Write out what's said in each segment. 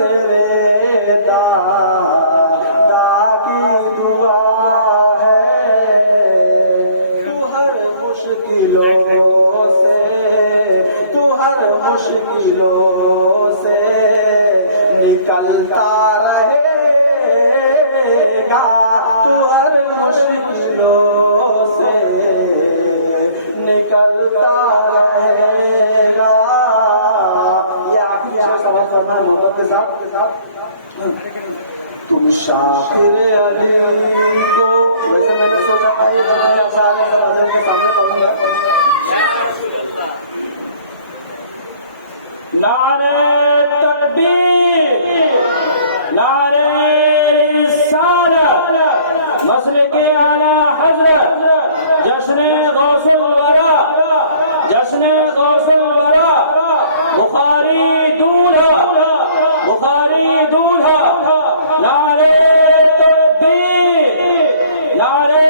تیرے دادا کی دعا ہے، تو ہر مشکلوں سے، تو ہر مشکلوں سے نکلتا رہے گا، تو ہر مشکلوں سے نکلتا رہے گا۔ یہ آخری شعر سبق کرنا ہے محبت کے ساتھ۔ تم شاکر علی کو، ویسے میں نے سوچا تھا یہ بڑے اشعار غزل کے ساتھ پڑھوں گا۔ نعرے تکبیر، نعرے رسالت، مسلک اعلی حضرت، جشن غوث الورا، جشن غوث الورا، بخاری دولہا، بخاری دولہا، نعرے تکبیر، نعرے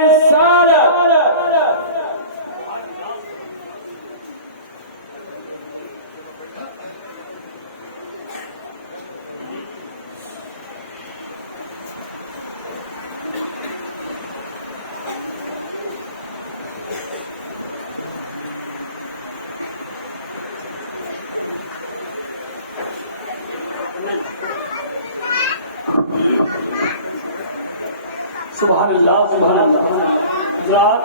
رسالت۔ سبحان اللہ، سبحان اللہ۔ رات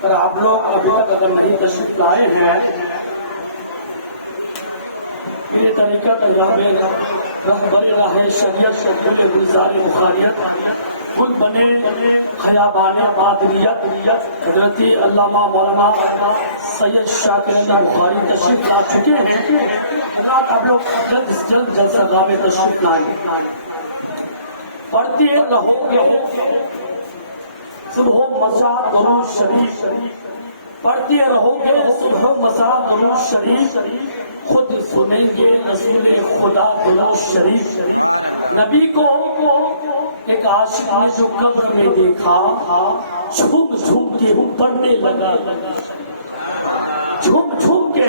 پر آپ لوگ ابھی تک اگر نہیں تشریف لائے ہیں، یہ طریقت رہبر راہ شریعت شریعت گلزار بخاریت کل بنے خیابان قادریت حضرت علامہ مولانا سید شاکر اللہ بخاری تشریف لا چکے ہیں۔ آپ لوگ جلد سے جلد جلسہ گاہ میں تشریف لائیں، پڑھتے رہو گے صبح و مساء درود شریف، پڑھتے رہو گے صبح و مساء درود شریف، خود سنیں گے رسول خدا درود شریف۔ نبی کو ایک عاشق نے جو قبر میں دیکھا، جھوم جھوم کے پڑھنے لگا، جھوم جھوم کے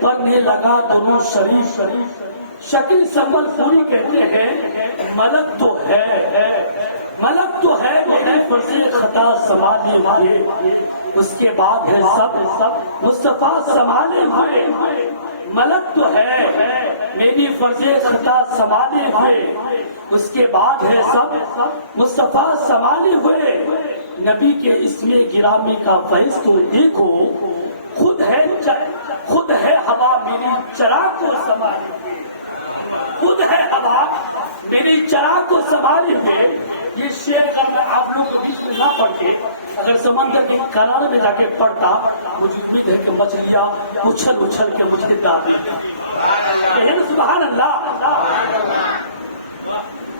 پڑھنے لگا درود شریف۔ شکل سنبل پوری کہتے ہیں ملک تو ہے، ملک تو ہے میری فرض خطا سنبھالے ہوئے، اس کے بعد ہے سب مصطفیٰ سنبھالے ہوئے۔ ملک تو ہے میری فرض خطا سنبھالے ہوئے، اس کے بعد ہے سب مصطفیٰ سنبھالے ہوئے۔ نبی کے اسم گرامی کا فیض تو دیکھو، خود ہے ہوا میری چراغ کو سنبھالے ہوئے، خود ہے ہوا میری چراغ کو سنبھالے ہوئے۔ یہ شعر اگر آپ لوگ بیچ میں نہ پڑھتے، اگر سمندر کے کنارے میں جا کے پڑھتا، مجھے امید ہے کہ مچھلیاں اچھل اچھل کے مجھ کے داخل۔ سبحان اللہ۔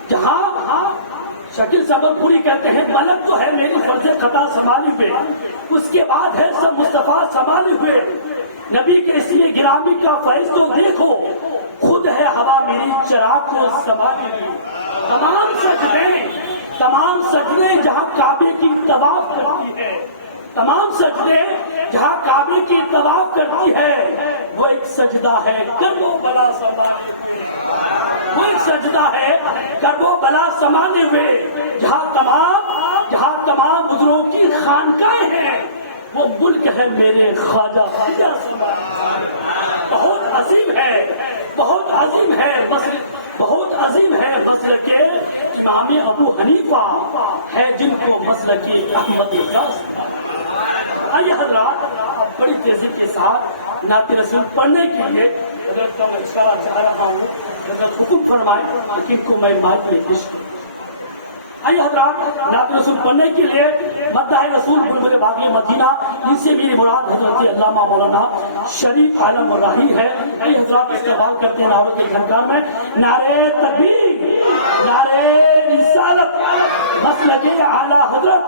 جہاں شکل سنبل پوری کہتے ہیں ملک تو ہے میری فرض خطا سنبھالے ہوئے، اس کے بعد ہے سب مصطفیٰ سنبھالے ہوئے۔ نبی کے اسم گرامی کا فیض تو دیکھو، خود ہے ہوا میری چراغ کو سنبھالے ہوئے۔ تمام سجدے جہاں کعبے کی طواف کرتی ہے، تمام سجدے جہاں کعبے کی طواف کرتی ہے، وہ ایک سجدہ ہے کرب و بلا سنبھالے ہوئے، وہ ایک سجدہ ہے کرب و بلا سنبھالے ہوئے۔ جہاں تمام بزرگوں کی خانقاہیں ہیں، وہ ملک ہے میرے خواجہ سنبھالے ہوئے۔ بہت عظیم ہے، بہت عظیم ہے، بہت عظیم ہے مسلک امام ابو حنیفہ ہے جن کو مسلک احمد آئیے حضرات بڑی تیزی کے ساتھ نعت رسول پڑھنے کے لیے چاہ رہا ہوں، حکم فرمائیں لیکن کو میں مائک میں پیش کروں۔ آئیے حضرات نعت رسول پڑھنے کے لیے مداح رسول بلبل باغی مدینہ، ان سے میری مراد حضرت علامہ مولانا شریف عالم الراحی ہے۔ آئیے حضرات استقبال کرتے ہیں نعروں کے جھنکار میں، نعرے تکبیر، نعرے رسالت، مسلک اعلی حضرت،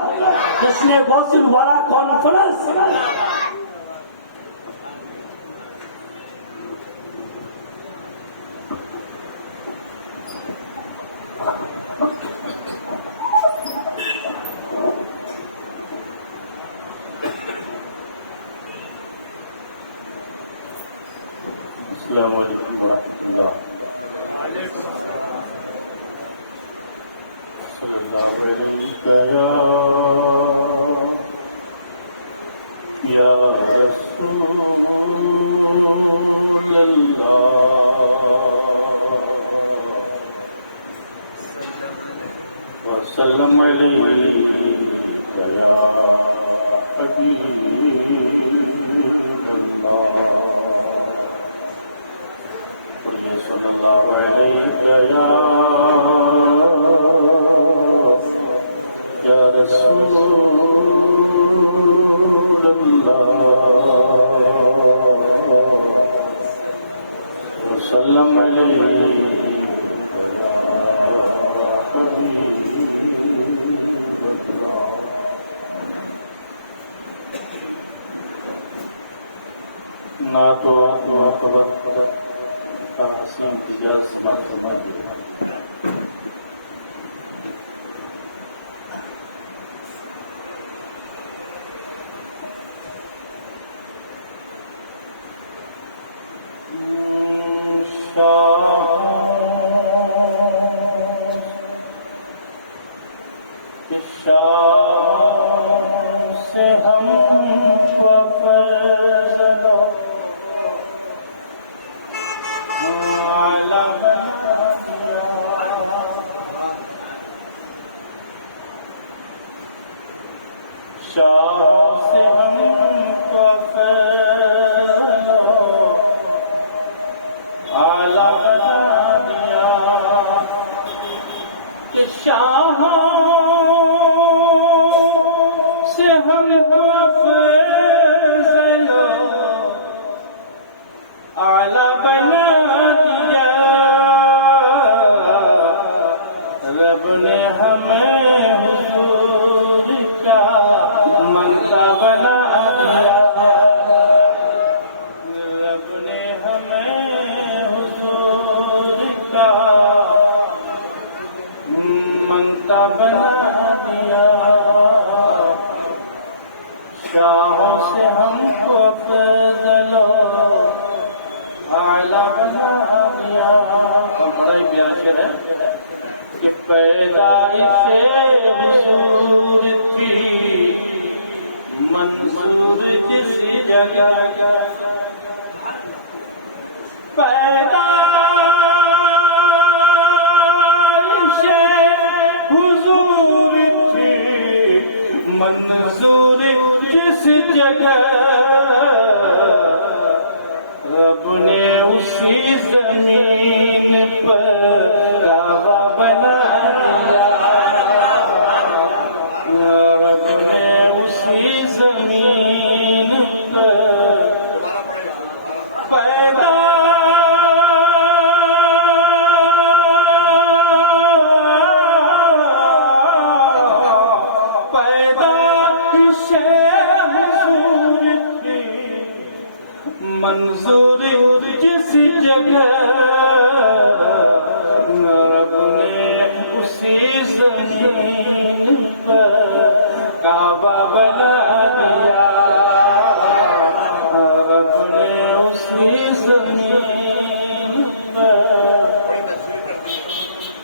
جشن غوث الورا کانفرنس۔ السلام علیکم۔ وسلم علیہ وسلم علیہ سے ہم کو فیض شاہ سے ہم کو فیض اعلیٰ بنا دیا شاہ سے ہم کو فیض اعلیٰ بنا دیا رب نے ہمیں حضور کا منصب بنا دیا رب نے ہمیں حضور کا منصب بنا دیا شاہوں سے ہم کو فضل اعلیٰ بنا دیا بڑا ہی پیارا شعر ہے کہ پیدائش حضور کی منظور جس جگہ پیدائش حضور کی منظور جس جگہ رب نے اسی زمین پر کعبہ بنا دیا رب نے اسی زمین پر پیدا منظور جس جگہ رب نے اسی زمین پر کعبہ بنا دیا رب نے اسی زمین پر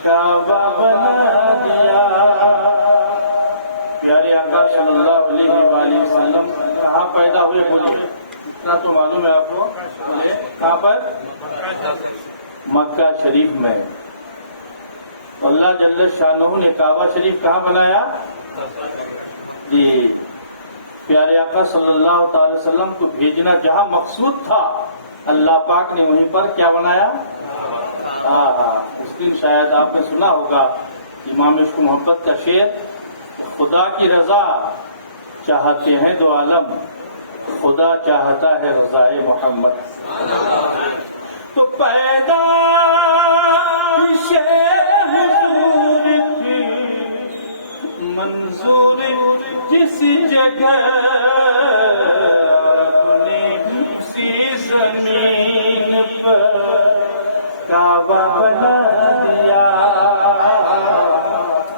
کعبہ بنا دیا پیارے آقا صلی اللہ علیہ وآلہ وسلم آپ پیدا ہوئے بولیے تو معلوم ہے آپ کو کہاں پر مکہ شریف میں اللہ جل شانہ نے کعبہ شریف کہاں بنایا جی پیارے آقا صلی اللہ تعالی وسلم کو بھیجنا جہاں مقصود تھا اللہ پاک نے وہیں پر کیا بنایا اس دن شاید آپ نے سنا ہوگا امام عشق محبت کا شعر خدا کی رضا چاہتے ہیں دو عالم خدا چاہتا ہے رضائے محمد تو پیدا حضور کی منظور جس جگہ نے اسی زمین پر کعبہ بنا دیا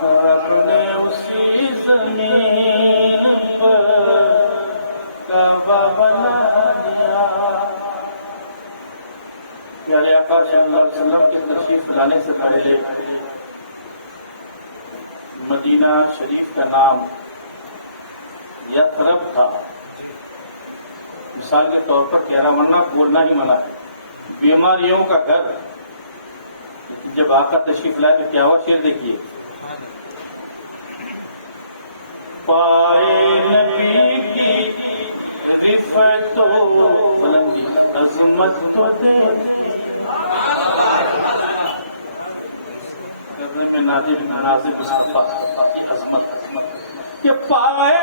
رب نے اسی زمین پر کعبہ بنا دیا پیارے آقا صلی اللہ علیہ وسلم کے تشریف لانے سے پہلے مدینہ شریف کا نام یثرب تھا. مثال کے طور پر کہنا مرنا بولنا ہی منع ہے. بیماریوں کا گھر. جب آقا تشریف لائے تو کیا ہوا؟ شعر دیکھیے. پائے نبی کی رفعت و بلندی عظمت کو دے کرنے میں نازل مصطفیٰ کی عظمت کہ پائے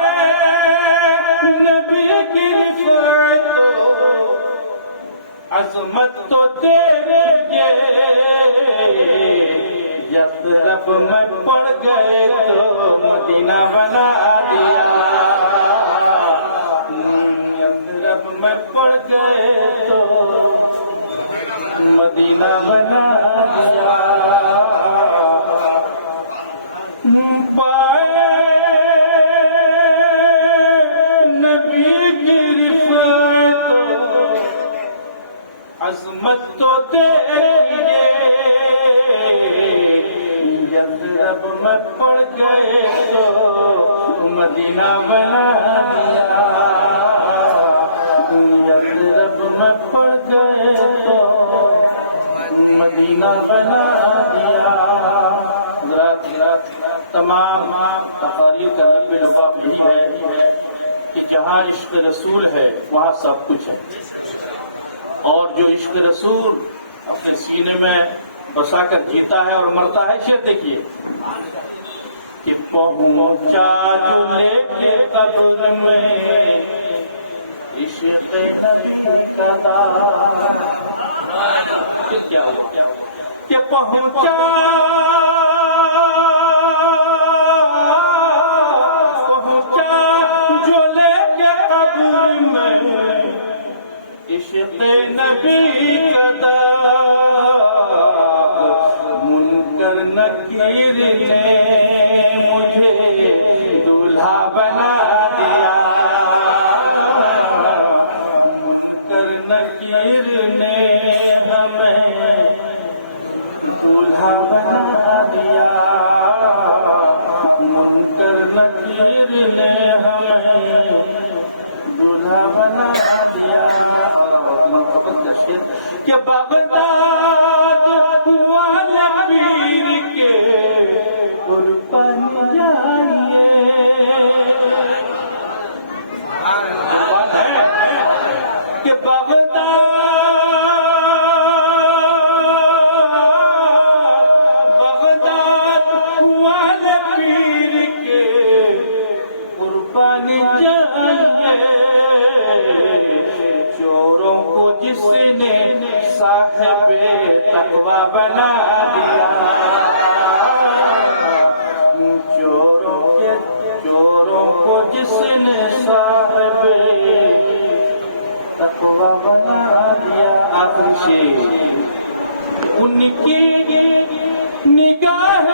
نبی کی رفعت و عظمت تو تیرے یثرب میں پڑ گئے تو مدینہ بنا دیا. یثرب میں پڑ گئے تو مدینہ بنا دیا. پائے نبی کی رفعت عظمت تو تیرے یثرب میں پڑ گئے تو مدینہ بنا دیا. یثرب میں پڑ گئے تو مدینہ بنا دیا. تمام تقاریر کا لب لباب یہی ہے کہ جہاں عشق رسول ہے وہاں سب کچھ ہے. اور جو عشق رسول اپنے سینے میں بسا کر جیتا ہے اور مرتا ہے. شعر دیکھیے کہ پہنچا جو لے کے قبر میں عشق نبی کا کیا کہ پہنچا جو لے کے قبر میں عشق نبی کا منکر نکیر نے مجھے دولہا بنا دیا. منکر نکیر نے ہمیں دولہا بنا دیا. منکر نکیر نے ہمیں دولہا بنا دیا. کہ بغداد والے پیر کے قربان جائیے. کہ بغداد والے پیر کے قربان جائیے. چوروں کو جس نے صاحب تقوی بنا دیا. چوروں کو جس نے صاحب تقوی بنا دیا. آخری شعر ان کی نگاہ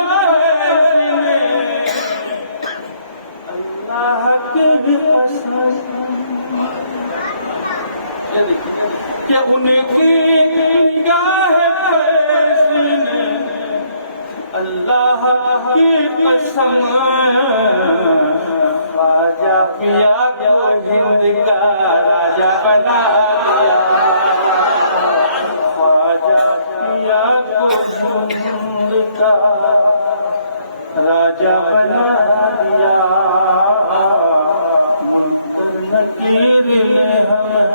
اللہ کے پسند کہ ان کی نگاہ فیض اللہ کی قسم خواجہ پیا کو ہند کا راجا بنا دیا. خواجہ پیا کو ہند کا راجا بنا دیا. نکیر نے ہمیں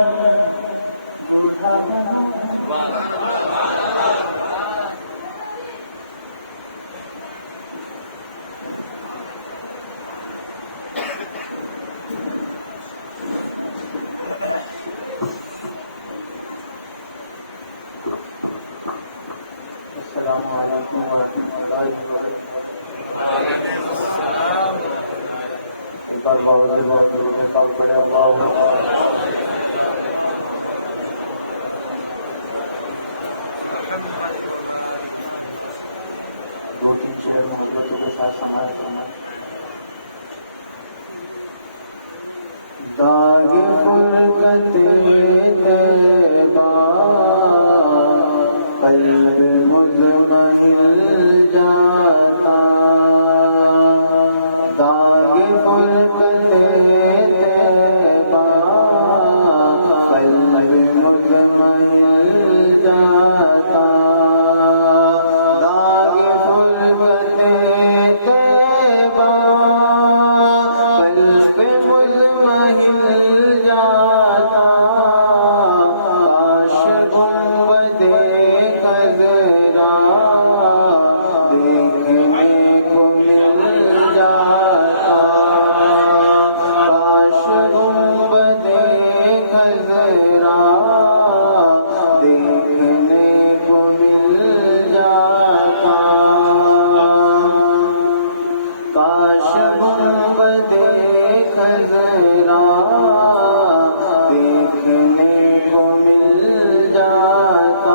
دیکھنے کو مل جاتا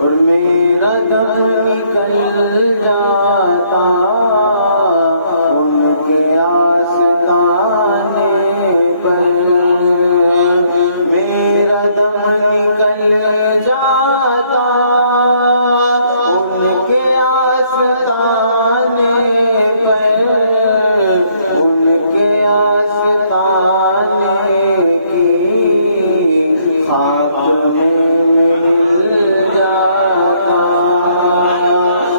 اور میرا دم نکل جاتا ان کے آستانے پر میرا دم نکل جاتا ان کے آستانے پر ان کے آستانے کی خاک میں مل جاتا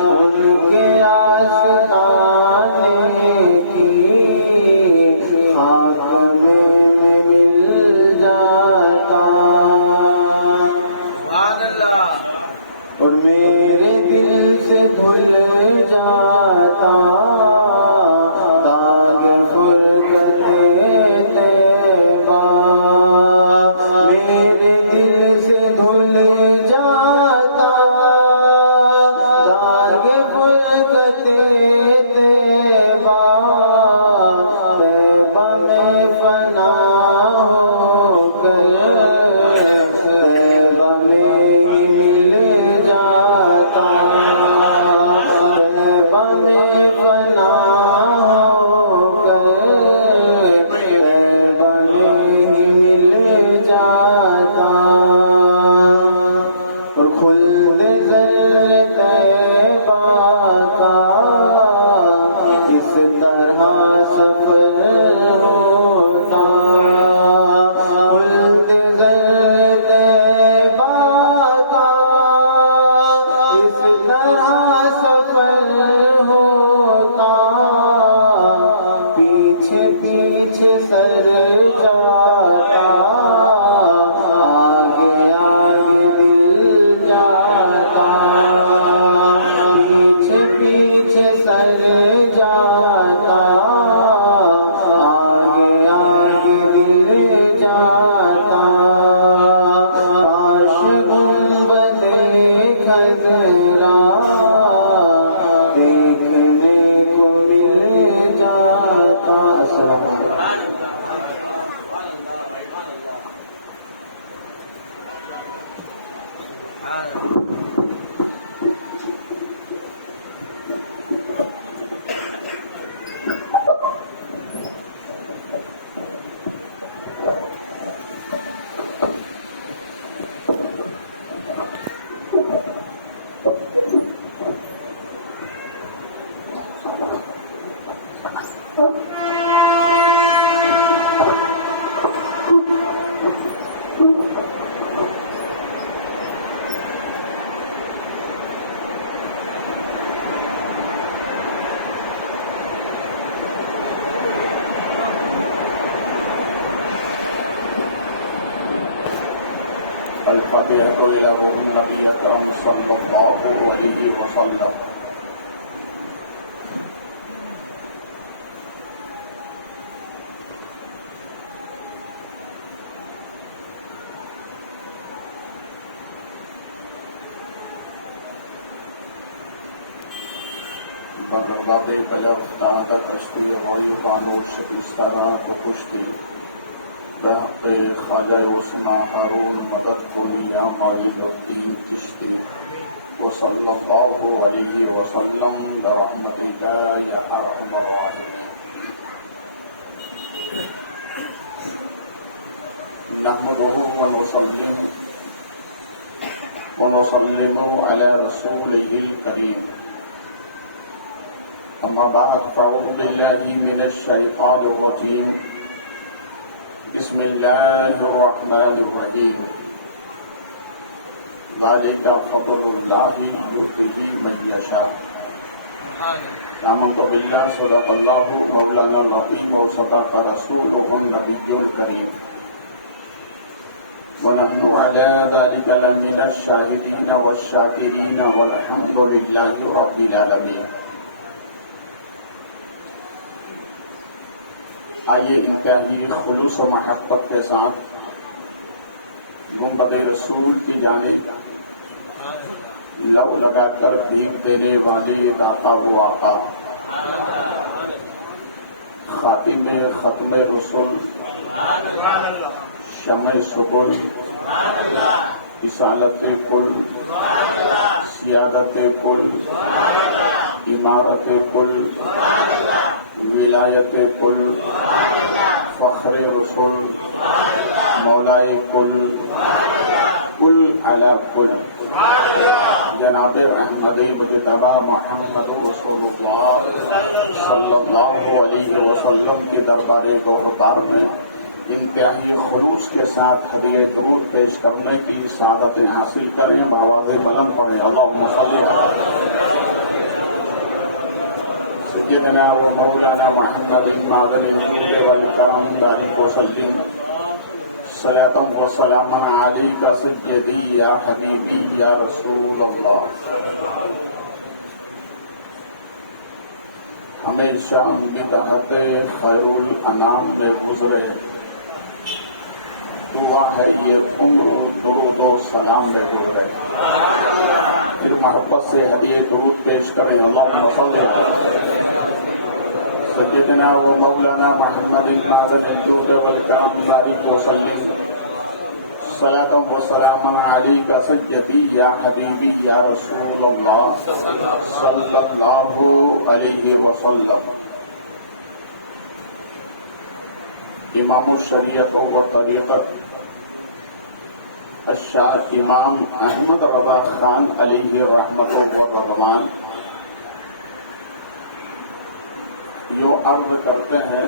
ان کے آستانے کی خاک میں مل جاتا اور میرے دل سے دھل جاتا داغ فرقت طیبہ میرے دل سے دھل جاتا داغ فرقت طیبہ طیبہ میں فنا ہو کر طیبہ میں مل جاتا طیبہ میں فنا ہو کر طیبہ میں مل جاتا اور خلد زر طیبہ کا کس طرح سفر ہوتا خلد زر طیبہ کا اس طرح سفر ہوتا پیچھے پیچھے سر جاتا آگے آگے دل جاتا پیچھے پیچھے سر جاتا آگے آگے دل جاتا کاش گنبد خضرا دیکھنے کو مل جاتا السلام علیکم الفاتحة إلى النبي الأكرم صلى الله عليه وسلم Bapak Ibu Taala Rasulullah Muhammad Sallallahu Alaihi Wasallam بحق خواجہ عثمان ہارون مدد کنی یا معین الدین چشتی وصلی اللہ علیہ وسلم برحمت اللہ یا ارحم الراحمین نحمده ونصلي على رسوله الكريم أما بعد فأعوذ بالله من الشيطان الرجيم بسم الله الرحمن الرحيم ذلك فضل الله يؤتيه من يشاء آمنت بالله صدق الله مولانا العظيم وصدق رسوله النبي الكريم ونحن على ذلك لمن الشاهدين والشاكرين والحمد لله رب العالمين. آئیے انتہائی خلوص و محبت کے ساتھ گنبد رسول کی جانب لو لگا کر بھیگ دینے والے داتا و آقا خاتم ختم رسول شمع سکون، اصالت کل، سیادت کل، عمارت کل، ولایت کل، فخر رسول، مولائے کل، کل علی کل، جناب رحمدی مجتبی محمد رسول اللہ صلی اللہ علیہ وسلم کے دربار گوہردار میں انتہائی خلوص کے ساتھ ہدیہ درود پیش کرنے کی سعادتیں حاصل کریں. بآواز بلند پڑھیں اللہم صلی علی سیدنا و مولانا محمد مادر الجود والکرم داری وسلم صلاۃ و سلام علیک سیدی یا حبیبی یا رسول اللہ. ہمیشہ بدعت خیر الانام میں گزرے، دعا ہے یہ عمر درود و سلام میں گزرے. پھر محبت سے ہدیہ درود پیش کریں اللہم صلی علی سیدنا و مولانا محمد مادر الجود والکرم داری وسلم صلاۃ و سلام علیک سیدی یا حبیبی یا رسول اللہ صلی اللہ علیہ وسلم. امام الشریعت و طریقت الشاہ امام احمد رضا خان علیہ رحمۃ الرحمان جو عرض کرتے ہیں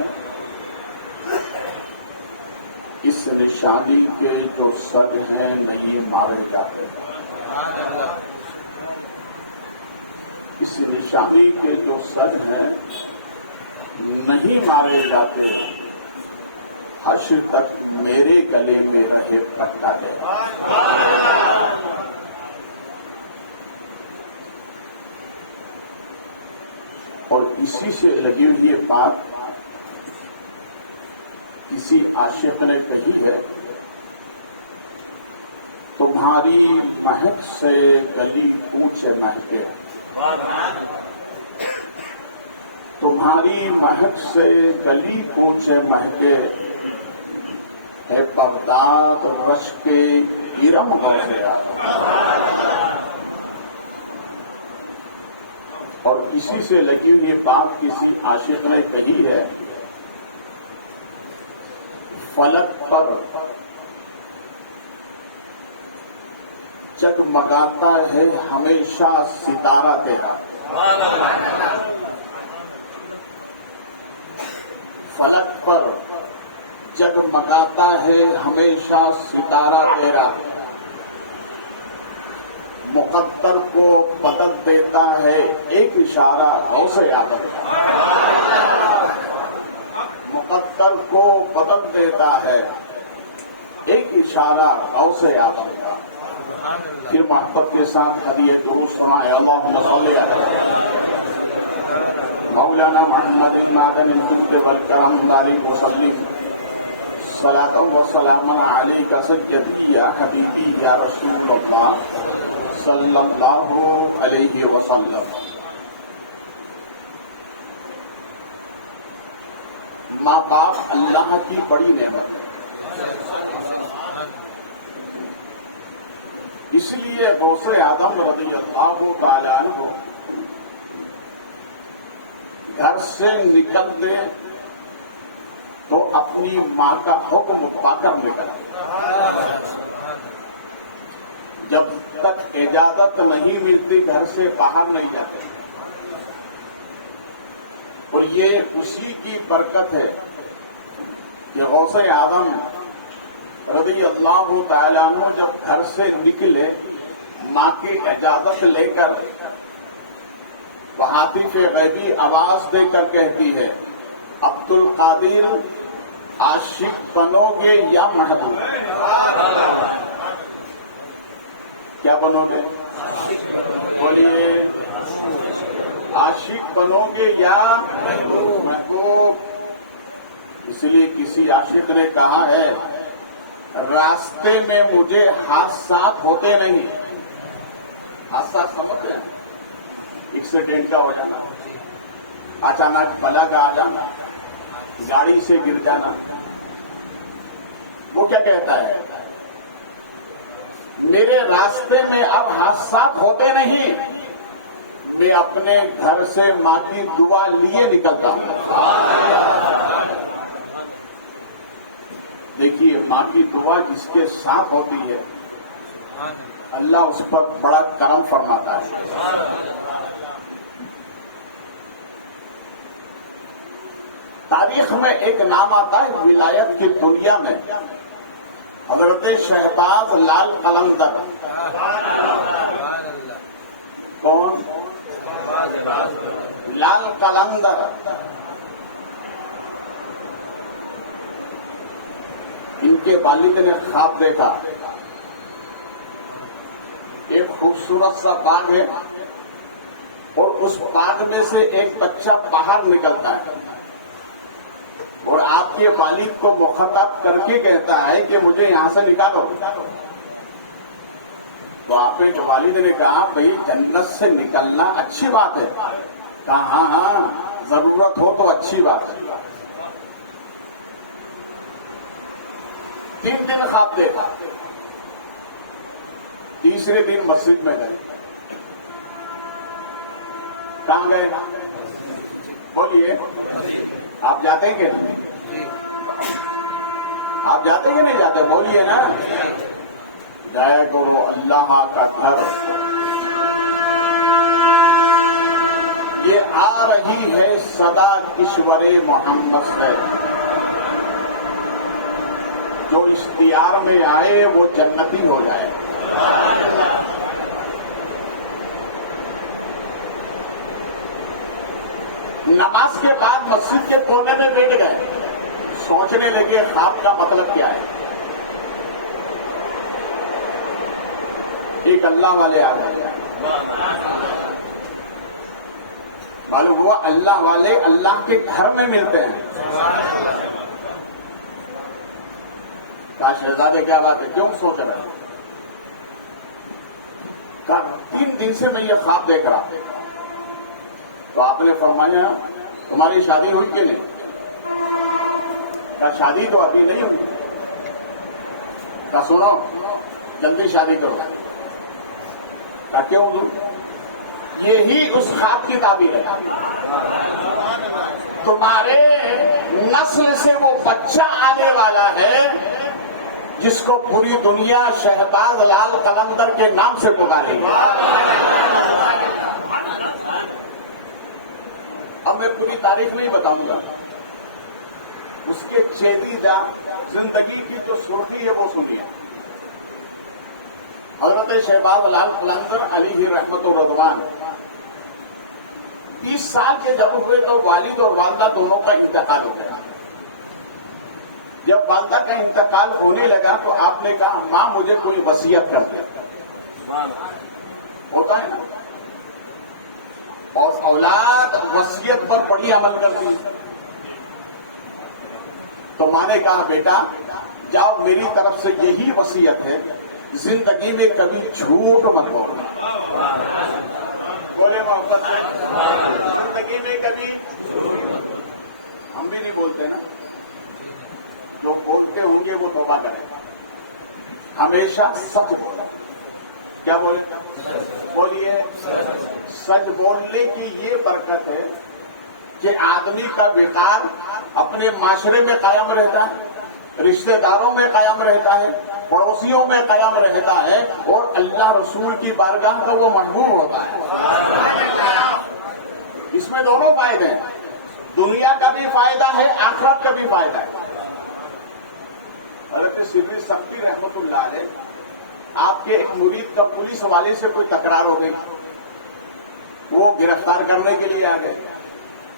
اس نشانی کے جو سگ ہیں نہیں مارے جاتے. اس نشانی کے جو سگ ہیں نہیں مارے جاتے، حشر تک میرے گلے میں رہے پٹا لے. اور اسی سے لگی ہوئی یہ بات کسی عاشق نے کہی ہے، تمہاری مہک سے گلی پوچھے مہکے، تمہاری مہک سے گلی پوچھے مہکے، ہے بغداد رش کے ارم ہو گیا. اور اسی سے لگی ہوئی یہ بات کسی عاشق نے کہی ہے، فلک پر جگمگاتا ہے ہمیشہ ستارہ تیرا. فلک پر جگمگاتا ہے ہمیشہ ستارہ تیرا، مقدر کو بدل دیتا ہے ایک اشارہ غوث اعظم کا. مقدر کو بدل دیتا ہے ایک اشارہ غوث اعظم کا. پھر محبت کے ساتھ ہدیہ درود سنائے اللہم صلی علی مولانا محمد مادر الجود والکرم داری وسلم صلاۃ و سلام علیک سیدی یا حبیبی یا رسول اللہ صلی اللہ علیہ وسلم. ماں باپ اللہ کی بڑی نعمت ہے، اس لیے غوث اعظم رضی اللہ تعالیٰ عنہ گھر سے نکل دیں تو اپنی ماں کا حکم پا کر نکلے. جب تک اجازت نہیں ملتی گھر سے باہر نہیں جاتے. اور یہ اسی کی برکت ہے کہ غوث اعظم رضی اللہ تعالیٰ عنہ جب گھر سے نکلے ماں کی اجازت لے کر وہ ہاتف غیبی آواز دے کر کہتی ہے، عبد القادر عاشق بنو گے یا محبوب؟ کیا بنو گے؟ بولیے عاشق بنو گے یا محبوب؟ اس لیے کسی عاشق نے کہا ہے، راستے میں مجھے حادثات ہوتے نہیں. حادثات سمجھتے ہیں؟ ایکسیڈنٹ کا ہو جانا، اچانک بلا کا آ جانا، گاڑی سے گر جانا، کیا کہتا ہے؟ میرے راستے میں اب حادثات ہوتے نہیں، میں اپنے گھر سے ماں کی دعا لیے نکلتا ہوں۔ دیکھیے، ماں کی دعا جس کے ساتھ ہوتی ہے اللہ اس پر بڑا کرم فرماتا ہے۔ تاریخ میں ایک نام آتا ہے ولایت کی دنیا میں، حضرت شہباز لال قلندر۔ کون؟ لال قلندر۔ ان کے والد نے خواب دیکھا، ایک خوبصورت سا باغ ہے اور اس باغ میں سے ایک بچہ باہر نکلتا ہے اور آپ کے والد کو مخاطب کر کے کہتا ہے کہ مجھے یہاں سے نکالو۔ تو آپ کے والد نے کہا بھئی جنت سے نکلنا اچھی بات ہے، کہا ہاں ہاں ضرورت ہو تو اچھی بات ہے۔ 3 دن خواب دیکھا، تیسرے دن مسجد میں گئے۔ کہاں گئے؟ بولیے، آپ جاتے ہیں کہ نہیں؟ آپ جاتے ہیں کہ نہیں جاتے؟ بولیے نا۔ جائے گرو اللہ کا گھر، یہ آ رہی ہے صدا کشور محمد سے، جو اشتیار میں آئے وہ جنتی ہو جائے۔ نماز کے بعد مسجد کے کونے میں بیٹھ گئے، سوچنے لگے خواب کا مطلب کیا ہے۔ ایک اللہ والے آ گئے، اور وہ اللہ والے اللہ کے گھر میں ملتے ہیں۔ کہا شہزادے کیا بات ہے، کیوں سوچ رہے ہیں؟ کہا 3 دن سے میں یہ خواب دیکھ رہا تھا۔ تو آپ نے فرمایا تمہاری شادی ہوئی کہ نہیں؟ کہا شادی تو ابھی نہیں ہوئی۔ کہا سنو جلدی شادی کرو۔ کہا کیوں؟ یہی اس خواب کی تعبیر ہے، تمہارے نسل سے وہ بچہ آنے والا ہے جس کو پوری دنیا شہباز لال قلندر کے نام سے پکارے گی۔ اب میں پوری تاریخ نہیں بتاؤں گا، اس کے چیدیدہ زندگی کی جو سرخی ہے وہ سنیے۔ حضرت شہباز لال قلندر علیہ رحمت الرضوان 30 سال کے جب ہوئے تو والد اور والدہ دونوں کا انتقال ہو گیا۔ جب والدہ کا انتقال ہونے لگا تو آپ نے کہا ماں مجھے کوئی وصیت کر دے، ہوتا ہے نا، اور اولاد وصیت پر بڑی عمل کرتی ہے۔ تو ماں نے کہا بیٹا جاؤ، میری طرف سے یہی وصیت ہے، زندگی میں کبھی جھوٹ مت بولنا۔ بولے محبت سے، زندگی میں کبھی ہم بھی نہیں بولتے نا، جو بولتے ہوں گے وہ توبہ کریں، ہمیشہ سچ بولا۔ کیا بولے؟ بولیے، سچ بولنے کی یہ برکت ہے کہ آدمی کا وقار اپنے معاشرے میں قائم رہتا ہے، رشتہ داروں میں قائم رہتا ہے، پڑوسیوں میں قائم رہتا ہے، اور اللہ رسول کی بارگاہ کا وہ محبوب ہوتا ہے۔ اس میں دونوں فائدے ہیں، دنیا کا بھی فائدہ ہے، آخرت کا بھی فائدہ ہے۔ حضرت سیدھی سختی رحمت اللہ علیہ، آپ کے ایک مرید کا پولیس والے سے کوئی تکرار ہو گئی، وہ گرفتار کرنے کے لیے آ گئے۔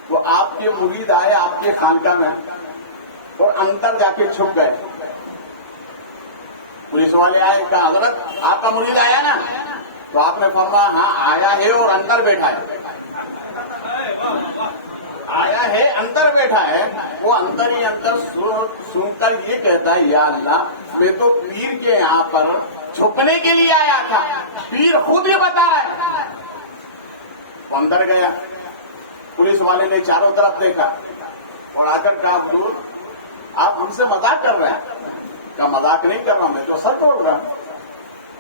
تو آپ کے مرید آئے آپ کے خانقاہ میں اور اندر جا کے چھپ گئے۔ پولیس والے آئے، کہا حضرت آپ کا مرید آیا نا؟ تو آپ نے فرمایا ہاں آیا ہے اور اندر بیٹھا ہے۔ آیا ہے اندر بیٹھا ہے، وہ اندر ہی اندر سن کر یہ کہتا ہے یا اللہ میں تو پیر کے یہاں پر چھپنے کے لیے آیا تھا، پیر خود یہ بتا رہا ہے۔ وہ اندر گیا، پولیس والے نے چاروں طرف دیکھا اور آ کر کہا حضور آپ ہم سے مذاق کر رہے ہیں؟ کہ کا مذاق نہیں کر رہا میں تو سچ بول رہا ہوں.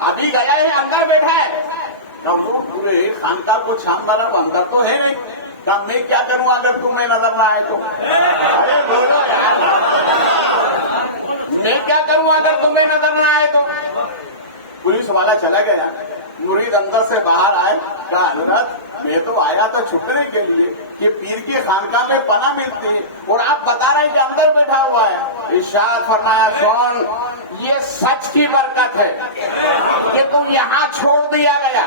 ابھی گیا ہے اندر بیٹھا ہے. وہ پورے خانقاہ کو چھان مارا وہ اندر تو ہے نہیں. کہا میں کیا کروں اگر تمہیں نظر نہ آئے تو. ارے بولو یار, میں کیا کروں اگر تمہیں نظر نہ آئے تو. پولیس والا چلا گیا. مرید اندر سے باہر آئے. کہا حضرت میں تو آیا تھا چھپنے کے لیے کہ پیر کی خانقاہ میں پناہ ملتی ہے اور آپ بتا رہے ہیں کہ اندر بیٹھا ہوا ہے. ارشاد فرمایا سن, یہ سچ کی برکت ہے کہ تم یہاں چھوڑ دیا گیا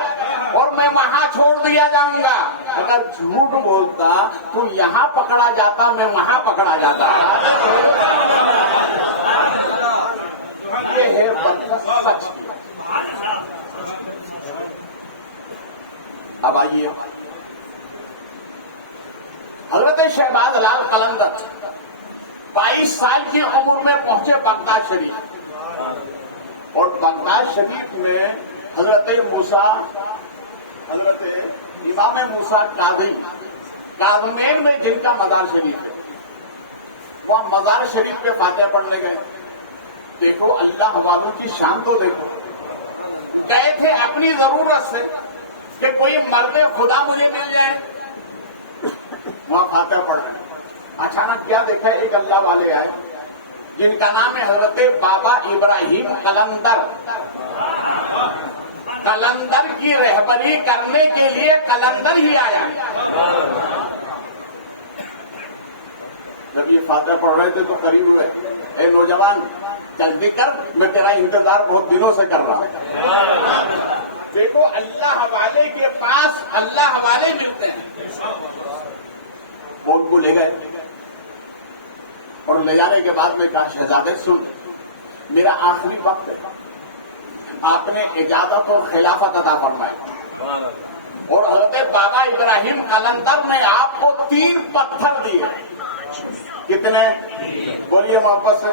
اور میں وہاں چھوڑ دیا جاؤں گا. اگر جھوٹ بولتا تو یہاں پکڑا جاتا, میں وہاں پکڑا جاتا. یہ ہے برکت سچ. اب آئیے حضرت شہباز لال قلندر 22 سال کی عمر میں پہنچے بغداد شریف, اور بغداد شریف میں حضرت امام موسیٰ کاظمین میں جن کا مزار شریف ہے, وہ مزار شریف پہ فاتحہ پڑھنے گئے. دیکھو اللہ والوں کی شان تو دیکھو. گئے تھے اپنی ضرورت سے کہ کوئی مرد خدا مجھے مل جائے, وہاں فاتحہ پڑھ رہے. اچانک کیا دیکھا, ایک اللہ والے آئے جن کا نام ہے حضرت بابا ابراہیم قلندر. قلندر کی رہبری کرنے کے لیے قلندر ہی آیا. جب یہ فاتحہ پڑھ رہے تھے تو قریب ہوئے, اے نوجوان جلدی کر, میں تیرا انتظار بہت دنوں سے کر رہا ہوں. دیکھو اللہ والے کے پاس اللہ والے ملتے ہیں. ان کو لے گئے اور لے جانے کے بعد میں کہا شہزادے سن, میرا آخری وقت ہے, آپ نے اجازت اور خلافت عطا فرمائی. اور حضرت بابا ابراہیم قلندر نے آپ کو 3 پتھر دیے. کتنے بولیے محبت سے,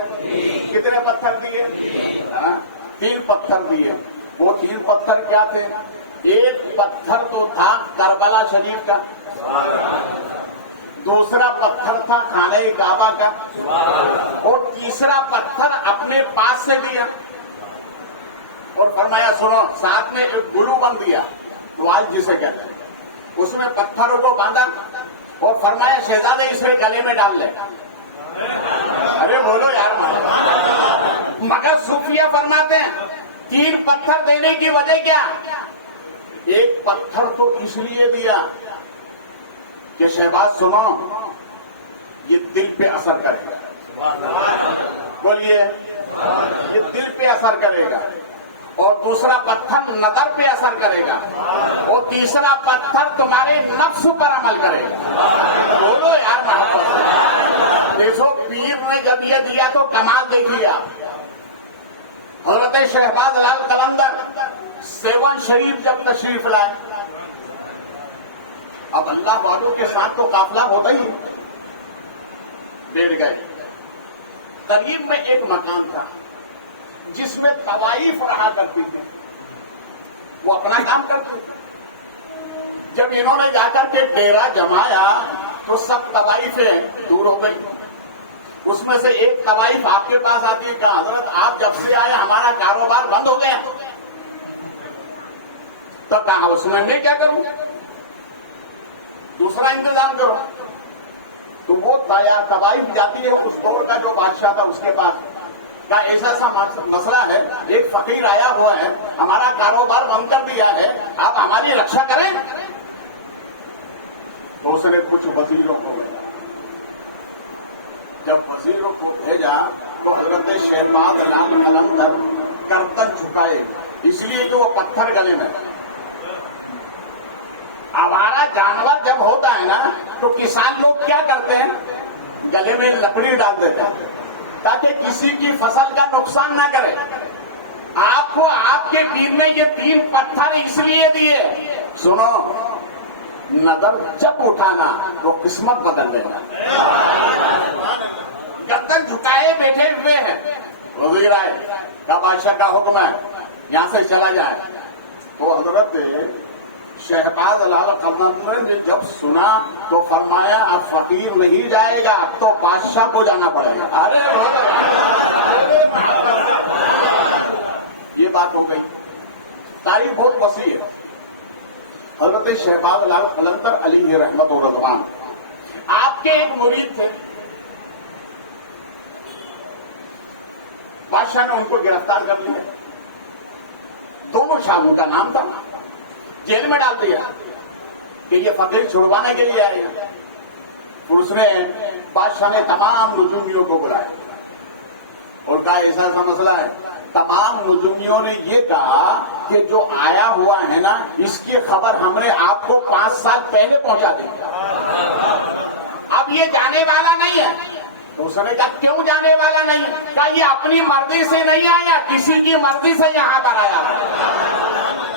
کتنے پتھر دیے؟ 3 پتھر دیے. وہ 3 پتھر کیا تھے؟ ایک پتھر تو تھا کربلا شریف کا, دوسرا پتھر تھا خانہ کعبہ کا, اور تیسرا پتھر اپنے پاس سے دیا. اور فرمایا سنو, ساتھ میں ایک گلو بند دیا, وال جسے کہتے ہیں, اس میں پتھروں کو باندھا اور فرمایا شہزادے اسے گلے میں ڈال لے. ارے بولو یار. مگر صوفیہ فرماتے ہیں 3 پتھر دینے کی وجہ کیا؟ ایک پتھر تو اس لیے دیا کہ شہباز سنو, یہ دل پہ اثر کرے گا. بولیے, یہ دل پہ اثر کرے گا. اور دوسرا پتھر نظر پہ اثر کرے گا, اور تیسرا پتھر تمہارے نفس پر عمل کرے گا. بولو یار محبت. دیکھو پیر نے جب یہ دیا تو کمال دیکھیے آپ. حضرت شہباز لال قلندر سیون شریف جب تشریف لائے, اب اللہ والوں کے ساتھ تو قافلہ ہوتا ہی, بیٹھ گئے. قریب میں ایک مکان تھا جس میں طوائف رہا کرتی تھی, وہ اپنا کام کرتے. جب انہوں نے جا کر کے ڈیرا جمایا تو سب طوائفیں دور ہو گئی. اس میں سے ایک طوائف آپ کے پاس آتی ہے, کہا حضرت آپ جب سے آئے ہمارا کاروبار بند ہو گیا. تو کہا اس میں کیا کروں, دوسرا انتظام کرو. تو وہ طوائف جاتی ہے اس دور کا جو بادشاہ تھا اس کے پاس, کہا ایسا ایسا مسئلہ ہے, ایک فقیر آیا ہوا ہے, ہمارا کاروبار بند کر دیا ہے, آپ ہماری رکشا کریں. تو اس نے کچھ وزیروں کو بھیجا. جب وزیروں کو بھیجا تو حضرت شہباز لال قلندر کرتن جھکائے, اس لیے کہ وہ پتھر گلے میں. آوارہ جانور جب ہوتا ہے نا تو کسان لوگ کیا کرتے ہیں, گلے میں لکڑی ڈال دیتے ہیں تاکہ کسی کی فصل کا نقصان نہ کرے. آپ کو آپ کے پیر نے یہ 3 پتھر اس لیے دیے, سنو نظر جب اٹھانا تو قسمت بدل دینا. جب تک جھکائے بیٹھے ہوئے ہیں, وزیر آئے, کیا بادشاہ کا حکم ہے یہاں سے چلا جائے. تو حضرت شہباز لال قلندر نے جب سنا تو فرمایا اب فقیر نہیں جائے گا, اب تو بادشاہ کو جانا پڑے گا. ارے بات ہو گئی. تاریخ بہت وسیع ہے. حضرت شہباز لال قلندر علیہ رحمت و رضوان آپ کے ایک مرید تھے. بادشاہ نے ان کو گرفتار کر لیا. دونوں شاہوں کا نام تھا. جیل میں ڈال دیا کہ یہ فقیر چھڑوانے کے لیے آئے. پھر اس نے بادشاہ نے تمام نجومیوں کو بلایا اور کہا ایسا ایسا مسئلہ ہے. تمام نجومیوں نے یہ کہا کہ جو آیا ہوا ہے نا اس کی خبر ہم نے آپ کو 5 سال پہلے پہنچا دیں گے. اب یہ جانے والا نہیں ہے. تو اس نے کہا کیوں جانے والا نہیں ہے؟ کہا یہ اپنی مرضی سے نہیں آیا, کسی کی مرضی سے یہاں پر آیا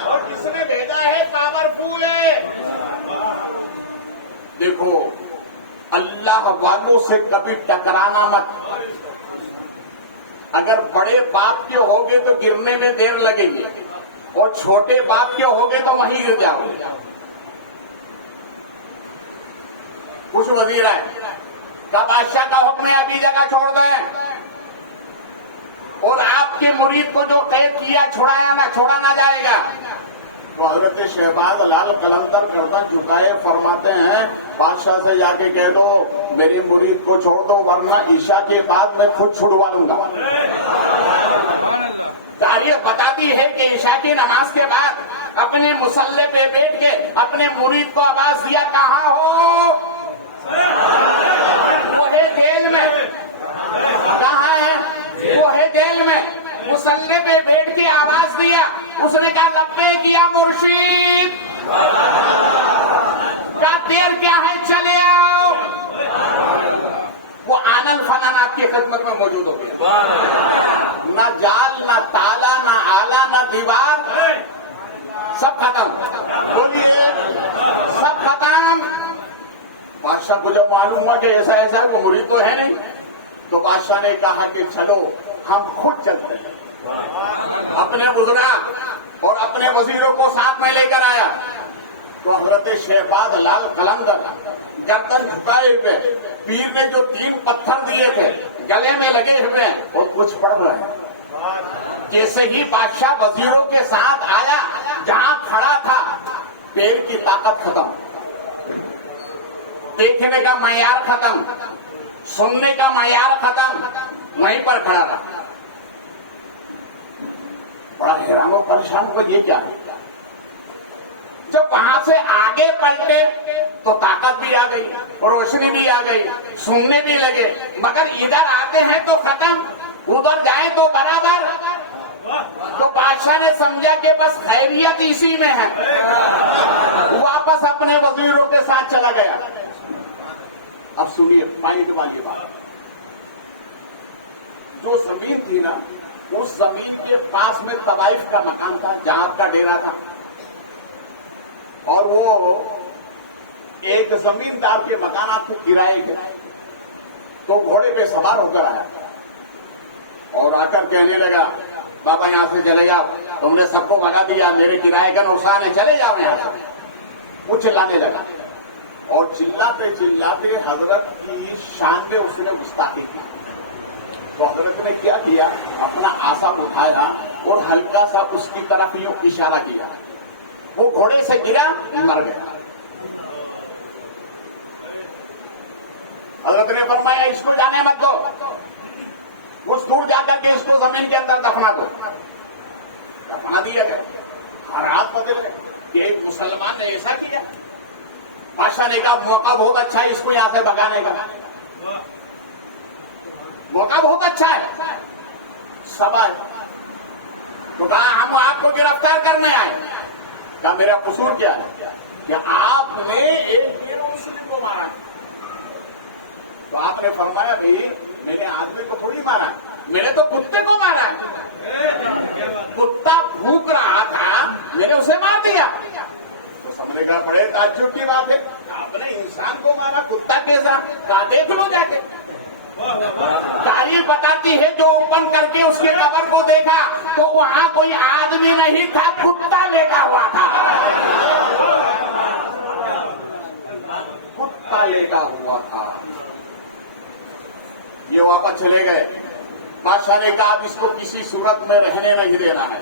اور کس نے بھیجا ہے پاورفل ہے. دیکھو اللہ والوں سے کبھی ٹکرانا مت. اگر بڑے باپ کے ہوگے تو گرنے میں دیر لگے گی اور چھوٹے باپ کے ہوگے تو وہیں گر جاؤ گے. کچھ وزیر ہے کا بادشاہ کا حکم ہے ابھی جگہ چھوڑ دیں اور آپ کے مرید کو جو قید کیا چھوڑا نہ جائے گا. تو حضرت شہباز لال قلندر کردہ چکائے فرماتے ہیں بادشاہ سے جا کے کہہ دو میری مرید کو چھوڑ دو ورنہ عشاء کے بعد میں خود چھڑوا لوں گا. تاریخ بتاتی ہے کہ عشاء کی نماز کے بعد اپنے مسلح پہ بیٹھ کے اپنے مرید کو آواز دیا کہاں ہو؟ وہ ہے جیل میں. کہاں ہے؟ وہ ہے جیل میں. مسلح پہ بیٹھ کے آواز دیا. اس نے کہا لبے کیا مرشید. کیا دیر کیا ہے چلے آؤ. وہ آنن فنن آپ کی خدمت میں موجود ہو گیا. نہ جال نہ تالا نہ آلہ نہ دیوار, سب ختم. بولیے سب ختم. بادشاہ کو جب معلوم ہوا کہ ایسا ایسا وہ مرید تو ہے نہیں تو بادشاہ نے کہا کہ چلو ہم خود چلتے ہیں. اپنے بزرگ اور اپنے وزیروں کو ساتھ میں لے کر آیا. تو حضرت شہباز لال قلندر گردن جھکائے ہوئے, پیر نے جو 3 پتھر دیے تھے گلے میں لگے ہوئے اور کچھ پڑھ رہے ہیں. جیسے ہی بادشاہ وزیروں کے ساتھ آیا جہاں کھڑا تھا پیر کی طاقت ختم, دیکھنے کا معیار ختم, سننے کا معیار ختم, وہیں پر کھڑا رہا. بڑا حیران و پریشان ہوا یہ کیا ہے. جب وہاں سے آگے پلٹے تو طاقت بھی آ گئی, روشنی بھی آ گئی, سننے بھی لگے, مگر ادھر آتے ہیں تو ختم, ادھر جائیں تو برابر. تو بادشاہ نے سمجھا کہ بس خیریت اسی میں ہے, واپس اپنے وزیروں کے ساتھ چلا گیا. اب سنیے پوائنٹ والی بات. جو زمین تھی نا اس زمین کے پاس میں طوائف کا مکان تھا جہاں آپ کا ڈیرا تھا, اور وہ ایک زمیندار کے مکانات کو کرائے گئے. تو گھوڑے پہ سوار ہو کر آیا اور آ کر کہنے لگا بابا یہاں سے چلے جاؤ, تم نے سب کو بھگا دیا, میرے کرائے کا نقصان ہے, چلے جاؤ یہاں سے. وہ چلانے لگا اور چلاتے چلاتے حضرت کی شان میں اس نے گستاخی کی. تو حضرت نے کیا کیا, اپنا آسا اٹھایا اور ہلکا سا اس کی طرف یوں اشارہ کیا. وہ گھوڑے سے گرا, مر گیا. حضرت نے فرمایا اس کو جانے مت دو, اس دور جا کر کے اس کو زمین کے اندر دفنا دو. دفنا دیا گیا. حالات بدل گئے کہ ایک مسلمان نے ایسا کیا. بادشاہ نے کہا موقع بہت اچھا ہے اس کو یہاں سے بھگانے کا, موقع بہت اچھا ہے. سب آئے تو کہا ہم آپ کو گرفتار کرنے آئے. کہا میرا قصور کیا ہے کہ آپ نے ایک مسلم کو مارا. تو آپ نے فرمایا بھی میں نے آدمی کو تھوڑی مارا, میں نے تو کتے کو مارا. کتا بھوک رہا تھا, میں نے اسے مار دیا. تو سب نے کہا بڑے تعجب کی بات ہے, آپ نے انسان کو مارا, کتا کیسا؟ کہا دیکھ لو جا کے. تاریخ بتاتی ہے جو اوپن کر کے اس کی قبر کو دیکھا تو وہاں کوئی آدمی نہیں تھا, کتا لیٹا ہوا تھا. کتا لیٹا ہوا تھا. یہ واپس چلے گئے. بادشاہ نے کہا اب اس کو کسی صورت میں رہنے نہیں دینا ہے.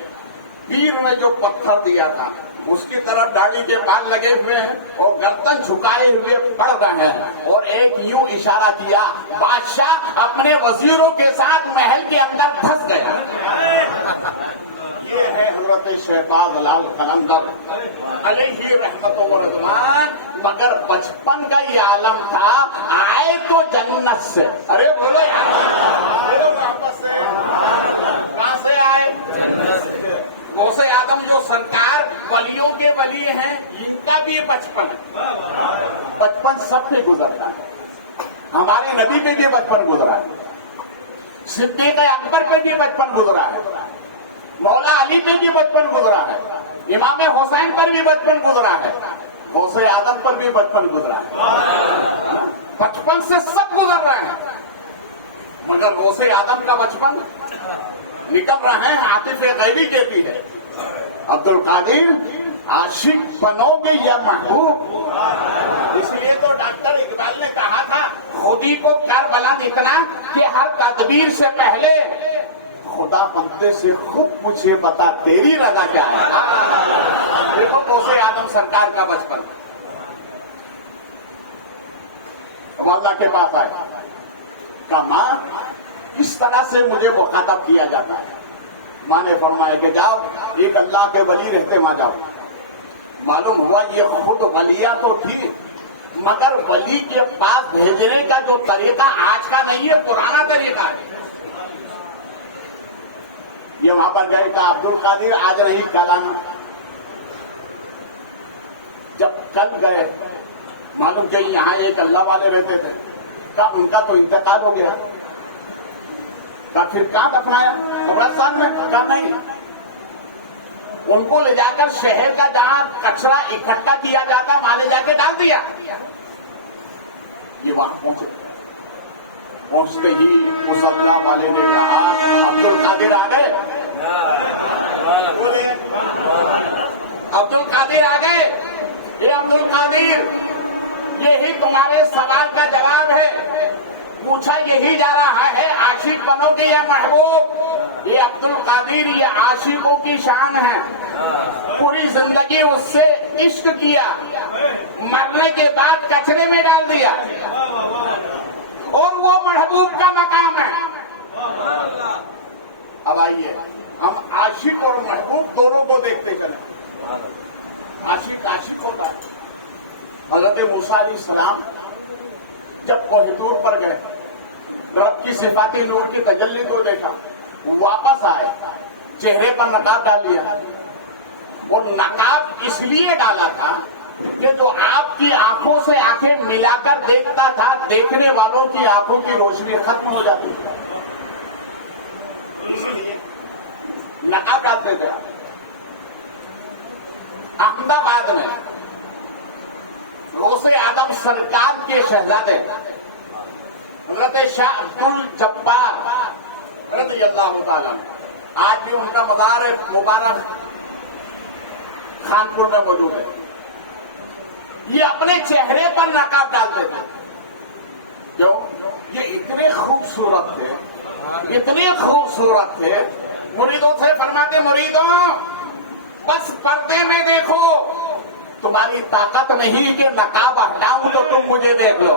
پیر نے جو پتھر دیا تھا اس کی طرف داڑھی کے بال لگے ہوئے ہیں اور گردن جھکائے ہوئے پڑ رہے ہیں اور ایک یوں اشارہ کیا. بادشاہ اپنے وزیروں کے ساتھ محل کے اندر دھس گیا. یہ ہے حضرت شہباز لال قلندر علیہ رحمت و رضوان. مگر بچپن کا یہ عالم تھا آئے تو جنت سے. ارے بولو یار, بولو واپس سے. کہاں سے آئے؟ غوث آدم جو سرکار ولیوں کے ولی ہیں ان کا بھی بچپن. بچپن سب پہ گزرتا ہے. ہمارے نبی پہ بھی بچپن گزرا ہے, صدیق اکبر پہ بھی بچپن گزرا ہے, مولا علی پہ بھی بچپن گزرا ہے, امام حسین پر بھی بچپن گزرا ہے, غوث آدم پر بھی بچپن گزرا ہے. بچپن سے سب گزر رہے ہیں. مگر غوث آدم کا بچپن نکل رہے ہیں عاطف غیبی کہتی ہے عبد القادر عاشق بنو گے یا محبوب. اس لیے تو ڈاکٹر اقبال نے کہا تھا خودی کو کر بلند اتنا کہ ہر تدبیر سے پہلے خدا بندے سے خود پوچھے بتا تیری رضا کیا ہے. دیکھو غوث آدم سرکار کا بچپن. اللہ کے پاس آئے کہا ماں اس طرح سے مجھے مخاطب کیا جاتا ہے. ماں نے فرمایا کہ جاؤ ایک اللہ کے ولی رہتے وہاں جاؤ. معلوم ہوا یہ خود ولیہ تو تھی مگر ولی کے پاس بھیجنے کا جو طریقہ آج کا نہیں ہے, پرانا طریقہ ہے. یہ وہاں پر گئے کہا عبد القادر آج نہیں کل آنا. جب کل گئے معلوم کہ یہاں ایک اللہ والے رہتے تھے, کہا ان کا تو انتقال ہو گیا. کہا پھر کہاں دفنایا؟ قبرستان میں. کہا نہیں, ان کو لے جا کر شہر کا جہاں کچرا اکٹھا کیا جاتا وہاں لے جا کے ڈال دیا. یہ وہاں پہنچے, پہنچتے ہی مصطفیٰ والے نے کہا عبد القادر آ گئے. عبد القادر آ گئے. یہ عبد القادر یہی تمہارے سوال کا جواب ہے. پوچھا یہی جا رہا ہے عاشق بنو گے یا محبوب. یہ عبد القادر یہ عاشقوں کی شان ہے. پوری زندگی اس سے عشق کیا, مرنے کے بعد کچرے میں ڈال دیا, اور وہ محبوب کا مقام ہے. اب آئیے ہم عاشق اور محبوب دونوں کو دیکھتے چلیں. عاشق عاشقوں کا. حضرت موسیٰ علیہ السلام جب کوہ طور پر گئے, رب کی صفاتی نور کی تجلی کو دیکھا, واپس آئے, چہرے پر نقاب ڈال لیا. اور نقاب اس لیے ڈالا تھا کہ جو آپ کی آنکھوں سے آنکھیں ملا کر دیکھتا تھا دیکھنے والوں کی آنکھوں کی روشنی ختم ہو جاتی تھی, نقاب ڈالتے تھے. احمد آباد میں غوث آدم سرکار کے شہزادے حضرت شاہ عبد الجبار رضی اللہ تعالیٰ, آج بھی ان کا مزار مبارک خانپور میں موجود ہے. یہ اپنے چہرے پر نقاب ڈالتے تھے. کیوں؟ یہ اتنے خوبصورت تھے, اتنے خوبصورت تھے. مریدوں سے فرماتے مریدوں بس پردے میں دیکھو, تمہاری طاقت نہیں کہ نقاب ہٹاؤں تو تم مجھے دیکھ لو.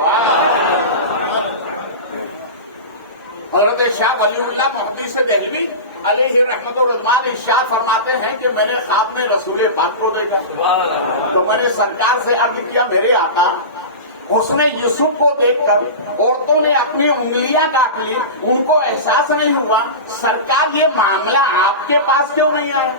حضرت شاہ ولی اللہ محدث دہلوی علیہ رحمت و رضوان ارشاد فرماتے ہیں کہ میں نے خواب میں رسول پاک کو دیکھا تو میں نے سرکار سے عرض کیا میرے آقا حسن یوسف کو دیکھ کر عورتوں نے اپنی انگلیاں کاٹ لی, ان کو احساس نہیں ہوا. سرکار یہ معاملہ آپ کے پاس کیوں نہیں آیا,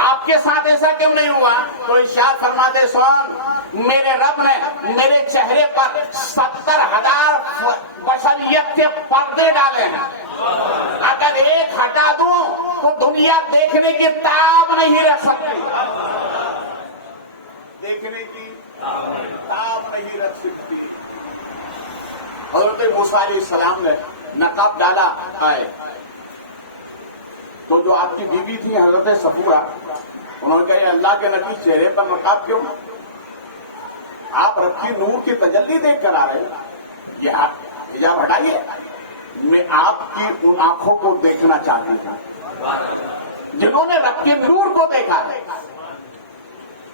آپ کے ساتھ ایسا کیوں نہیں ہوا؟ تو ارشاد فرماتے سن میرے رب نے میرے چہرے پر 70,000 بشریت کے پردے ڈالے ہیں. اگر ایک ہٹا دوں تو دنیا دیکھنے کی تاب نہیں رکھ سکتی, دیکھنے کی تاب نہیں رکھ سکتی. حضرت موسیٰ علیہ السلام نے نقاب ڈالا ہے تو جو آپ کی بیوی تھی حضرت صفورہ, انہوں نے کہا اللہ کے نبی چہرے پر نقاب کیوں؟ آپ رب کی نور کی تجلی دیکھ کر آ رہے ہیں, یہ آپ حجاب ہٹائیے. میں آپ کی ان آنکھوں کو دیکھنا چاہتی ہوں جنہوں نے رب کے نور کو دیکھا ہے.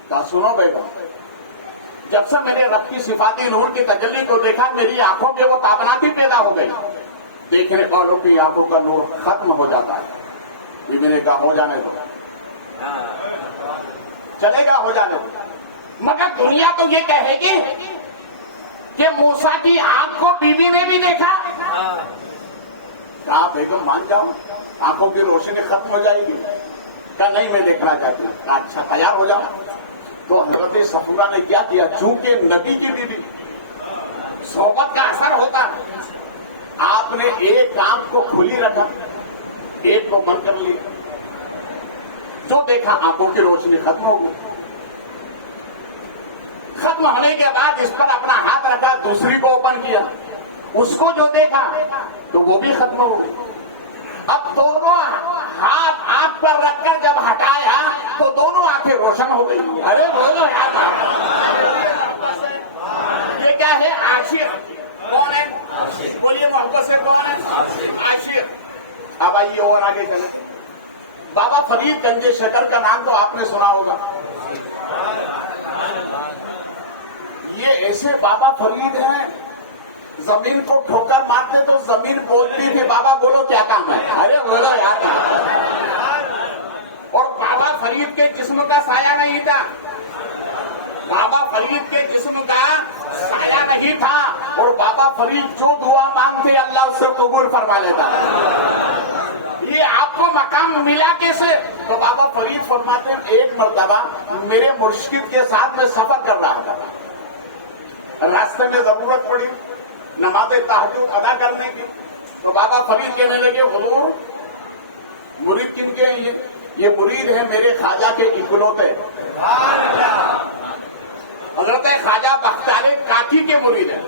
کہا سنو بیگم، جب سے میں نے رب کی صفاتی نور کی تجلی کو دیکھا میری آنکھوں میں وہ تابناتی پیدا ہو گئی. دیکھنے والوں کی آنکھوں کا نور ختم ہو جاتا ہے. بیوی نے کہا ہو جانے دو، چلے گا ہو جانے دو، مگر دنیا تو یہ کہے گی کہ موسیٰ کی آنکھ کو بیوی نے بھی دیکھا. کہا بیگم مان جاؤ، آنکھوں کی روشنی ختم ہو جائے گی. کہا نہیں میں دیکھنا چاہتی ہوں. کہا اچھا تیار ہو جاؤ. تو حضرت صفورہ نے کیا کیا، چونکہ نبی کی بیوی صحبت کا اثر ہوتا ہے، آپ نے ایک آنکھ کو کھلی رکھا، ایک کو بند کر لیا. جو دیکھا آنکھوں کی روشنی ختم ہو گئی. ختم ہونے کے بعد اس پر اپنا ہاتھ رکھا، دوسری کو اوپن کیا، اس کو جو دیکھا تو وہ بھی ختم ہو گئی. اب دونوں ہاتھ آنکھ پر رکھ کر جب ہٹایا تو دونوں آنکھیں روشن ہو گئی. ارے بولو یار، یہ کیا ہے؟ عاشق. کون ہے؟ بولیے محبت سے کون ہے؟ عاشق. اب آئیے اور آگے چلے. بابا فرید گنج شکر کا نام تو آپ نے سنا ہوگا. یہ ایسے بابا فرید ہیں، زمین کو ٹھوکر مارتے تو زمین بولتی تھی بابا بولو کیا کام ہے. ارے بولو یار. اور بابا فرید کے جسم کا سایہ نہیں تھا، بابا فرید کے جسم کا سایہ نہیں تھا، اور بابا فرید جو دعا مانگتے اللہ اس سے قبول فرما لیتا. یہ آپ کو مقام ملا کیسے؟ تو بابا فرید فرماتے ہیں ایک مرتبہ میرے مرشد کے ساتھ میں سفر کر رہا تھا، راستے میں ضرورت پڑی نماز تہجد ادا کرنے کی. تو بابا فرید کہنے لگے حضور مرید کن کے ہیں؟ یہ مرید ہے میرے خواجہ کے اکلوتے، حضرت خواجہ بختیار کاکی کے مرید ہے.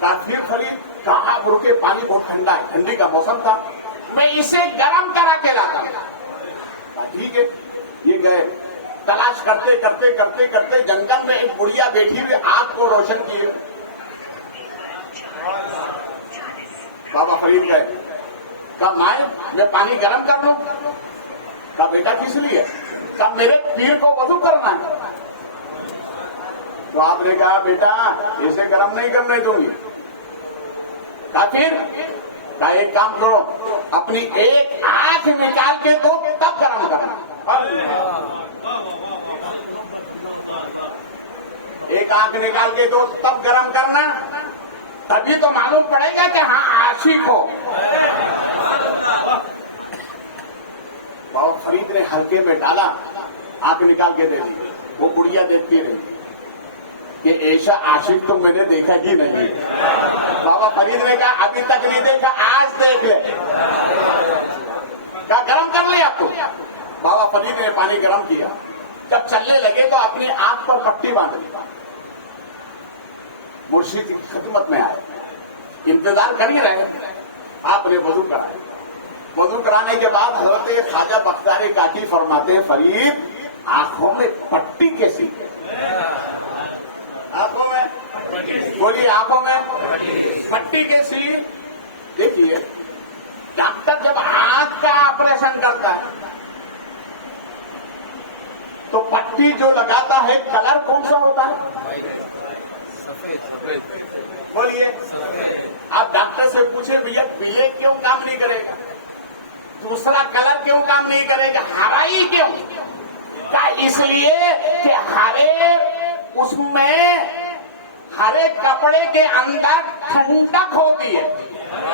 کافی فرید کہاں رکے، پانی بہت ٹھنڈا ہے، ٹھنڈی کا موسم تھا، میں اسے گرم کرا کے لاتا ہوں. ٹھیک ہے. یہ گئے تلاش کرتے کرتے کرتے کرتے جنگل میں ایک بڑھیا بیٹھی ہوئی آگ کو روشن کی. بابا فرید گئے، کہا مائیں میں پانی گرم کر لوں. کہا بیٹا کس لیے؟ کہا میرے پیر کو وضو کرنا ہے. تو آپ نے کہا بیٹا اسے گرم نہیں کرنے دوں گی. کہا پھر؟ کہا ایک کام کرو، اپنی ایک آنکھ نکال کے دو تب گرم کرنا. ایک آنکھ نکال کے دو تب گرم کرنا، تبھی تو معلوم پڑے گا کہ ہاں عاشق ہو. بہت فرید نے ہلکے میں ڈالا، آنکھ نکال کے دے دی. وہ بڑھیا دیکھتی رہی کہ ایسا عاشق تو میں نے دیکھا ہی نہیں. بابا فرید نے کہا ابھی تک نہیں دیکھا، آج دیکھ لے. کہا گرم کر لے آپ کو. بابا فرید نے پانی گرم کیا، جب چلنے لگے تو اپنی آنکھ پر پٹی باندھ لی. مرشد کی خدمت میں آئے، انتظار کر ہی رہے. آپ نے وضو کرایا. وضو کرانے کے بعد حضرت خواجہ بختیار کاکی فرماتے فرید آنکھوں میں پٹی کیسی ہے؟ آنکھوں میں بولیے، آنکھوں میں پٹی کیسی؟ دیکھیے ڈاکٹر جب آنکھ کا آپریشن کرتا ہے تو پٹی جو لگاتا ہے کلر کون سا ہوتا ہے؟ بولیے. آپ ڈاکٹر سے پوچھے بھیا پیلے کیوں کام نہیں کرے گا، دوسرا کلر کیوں کام نہیں کرے گا، ہرائی کیوں؟ کہا اس لیے کہ اس میں ہرے کپڑے کے اندر ٹھنڈک ہوتی ہے.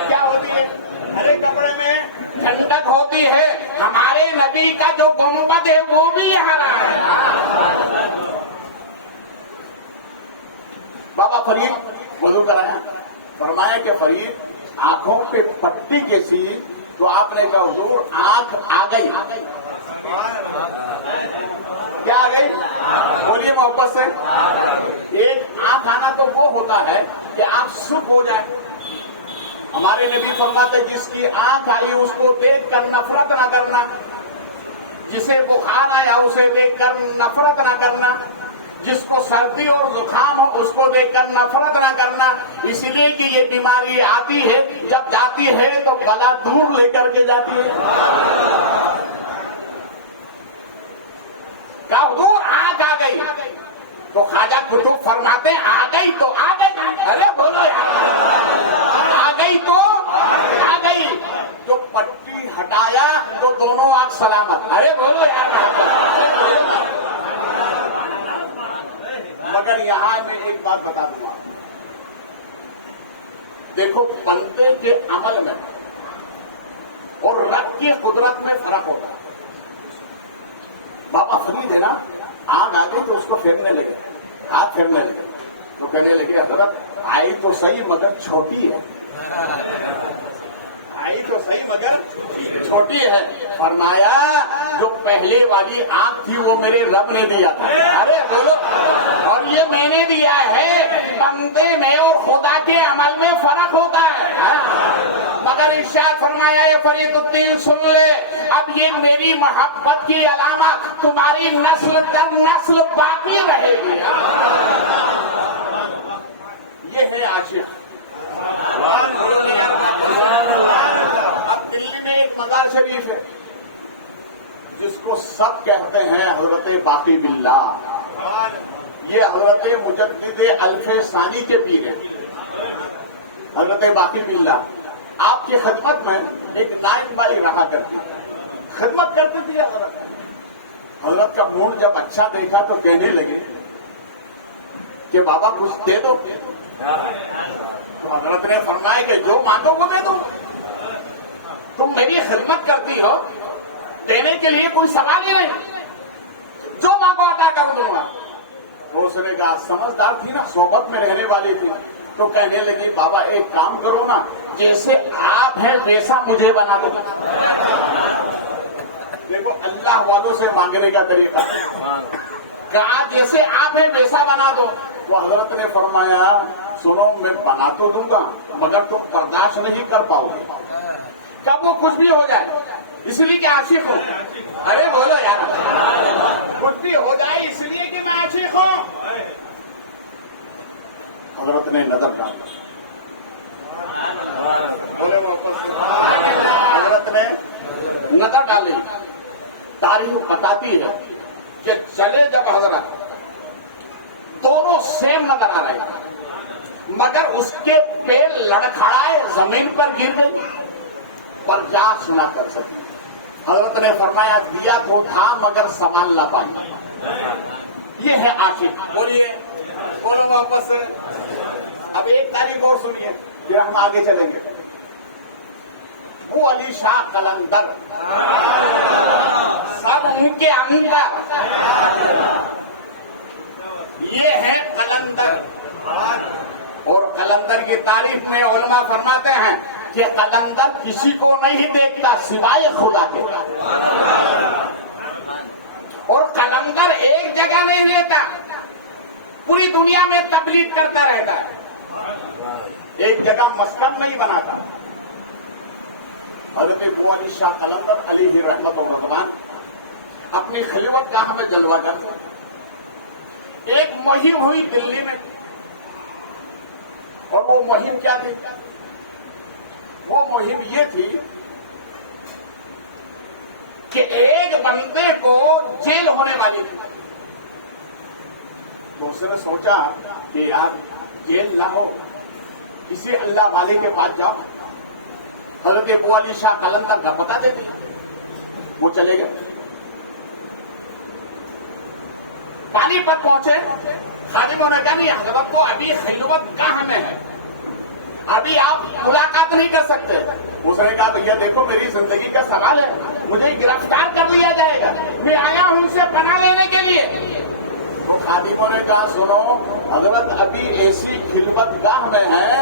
کیا ہوتی ہے؟ ہرے کپڑے میں ٹھنڈک ہوتی ہے. ہمارے نبی کا جو گنبد ہے وہ بھی ہرا ہے. بابا فرید وضو کرایا، فرمایا کہ فرید آنکھوں پہ پٹی کیسی؟ تو آپ نے کہا حضور آنکھ آ گئی. کیا آ گئی؟ بولیے محبت سے. ایک آنکھ آنا تو وہ ہوتا ہے کہ آپ سکھ ہو جائے. ہمارے نبی فرماتے جس کی آنکھ آئی اس کو دیکھ کر نفرت نہ کرنا، جسے بخار آیا اسے دیکھ کر نفرت نہ کرنا، جس کو سردی اور زکام ہو اس کو دیکھ کر نفرت نہ کرنا، اس لیے کہ یہ بیماری آتی ہے، جب جاتی ہے تو بلا دور لے کر کے جاتی ہے۔ کہا حضور آگ آ گئی، تو خواجہ قطب فرماتے ہیں آ گئی تو آ گئی، ارے بولو یار، آ گئی تو آ گئی، تو پٹی ہٹایا تو دونوں آگ سلامت، ارے بولو یار۔ مگر یہاں میں ایک بات بتا دوں گا، دیکھو بندے کے عمل میں اور رب کی قدرت میں فرق ہوتا ہے۔ بابا فرید ہے نا، آگ آ گئی تو اس کو پھیرنے لگے، ہاتھ پھیرنے لگے، تو کہنے لگے حضرت آئی تو صحیح مگر چھوٹی ہے، آئی تو صحیح مگر چھوٹی ہے۔ فرمایا جو پہلے والی آنکھ تھی وہ میرے رب نے دیا تھا، ارے بولو، اور یہ میں نے دیا ہے۔ بندے میں اور خدا کے عمل میں فرق ہوتا ہے، مگر ارشاد فرمایا یہ فرید الدین سن لے، اب یہ میری محبت کی علامت تمہاری نسل در نسل باقی رہے گی۔ یہ ہے عاشق۔ اب دلی میں ایک مزار شریف ہے جس کو سب کہتے ہیں حضرت باقی باللہ، یہ حضرت مجدد الف ثانی کے پیر ہیں حضرت باقی باللہ۔ آپ کی خدمت میں ایک لائن بائی رہا کرتی، خدمت کرتے تھے حضرت کا موڈ جب اچھا دیکھا تو کہنے لگے کہ بابا کچھ دے دو، حضرت نے فرمایا کہ جو مانگو وہ دے دو، تم میری خدمت کرتی ہو، دینے کے لیے کوئی سوال ہی نہیں، جو مانگو عطا کر دوں گا۔ تو اس نے کہا سمجھدار تھی نا، صحبت میں رہنے والی تھی، تو کہنے لگی بابا ایک کام کرو نا، جیسے آپ ہیں ویسا مجھے بنا دو۔ دیکھو اللہ والوں سے مانگنے کا طریقہ، کہا جیسے آپ ہیں ویسا بنا دو۔ تو حضرت نے فرمایا سنو میں بنا تو دوں گا مگر تم برداشت نہیں کر پاؤ گے، کب وہ کچھ بھی ہو جائے، اس لیے کہ عاشق ہوں، ارے بولو یار، کچھ بھی ہو جائے اس لیے کہ میں عاشق ہوں۔ حضرت نے نظر ڈالی، حضرت نے نظر ڈالی، تاریخ بتاتی ہے کہ چلے جب حضرت دونوں سیم نظر آ رہے ہیں، مگر اس کے پیر لڑکھڑائے زمین پر گر گئی، برداشت نہ کر سکے۔ حضرت نے فرمایا دیا تو تھا مگر سنبھال نہ پائی، یہ ہے عاشق۔ بولیے بولو واپس۔ اب ایک تاریخ اور سنیے پھر ہم آگے چلیں گے۔ وہ علی شاہ قلندر، سب ان کے اندر، یہ ہے قلندر، اور قلندر کی تعریف میں علماء فرماتے ہیں کہ قلندر کسی کو نہیں دیکھتا سوائے خدا کے، اور قلندر ایک جگہ نہیں رہتا، پوری دنیا میں تبلیغ کرتا رہتا ہے، ایک جگہ مسکن نہیں بناتا۔ حضرت ابو علی شاہ قلندر علیہ رحمت اللہ اپنی خلوت گاہ میں جلوہ کرتے، ایک مہم ہوئی دلی میں، اور وہ مہم کیا تھی؟ وہ مہم یہ تھی کہ ایک بندے کو جیل ہونے والی تھی، تو اس نے سوچا کہ یار جیل نہ ہو، اسے اللہ والے کے پاس جاؤ۔ حضرت ابو علی شاہ قلندر کا پتہ دے دیا، وہ چلے گئے، پانی پت پہنچے، خادموں نے کہا نہیں حضرت کو ابھی خلوت گاہ میں ہے، ابھی آپ ملاقات نہیں کر سکتے۔ اس نے کہا بھیا دیکھو میری زندگی کا سوال ہے، مجھے گرفتار کر لیا جائے گا، میں آیا ہوں ان سے پناہ لینے کے لیے۔ خادموں نے کہا سنو حضرت ابھی ایسی خلوت گاہ میں ہے،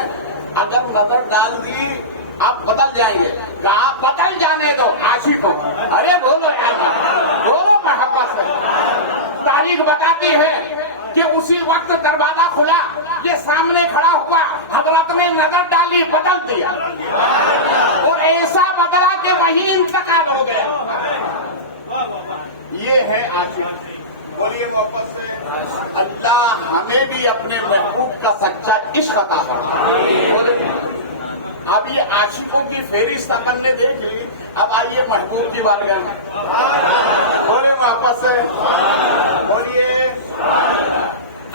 اگر نظر ڈال دی آپ بدل جائیں گے۔ کہا بدل جانے دو، عاشق ہو، ارے بولو یار، بولو محبت سے۔ تاریخ بتاتی ہے کہ اسی وقت دروازہ کھلا، یہ سامنے کھڑا ہوا، حضرت نے نظر ڈالی، بدل دیا، اور ایسا بدلا کہ وہیں انتقال ہو گیا۔ یہ ہے عاشق۔ بولیے واپس سے اللہ ہمیں بھی اپنے محبوب کا سچا عشق عطا فرمائے. اب یہ عاشقوں کی فہرست اپن نے دیکھ لی. اب آئیے محبوب کی بارگاہ میں. بولے واپس سے بولیے.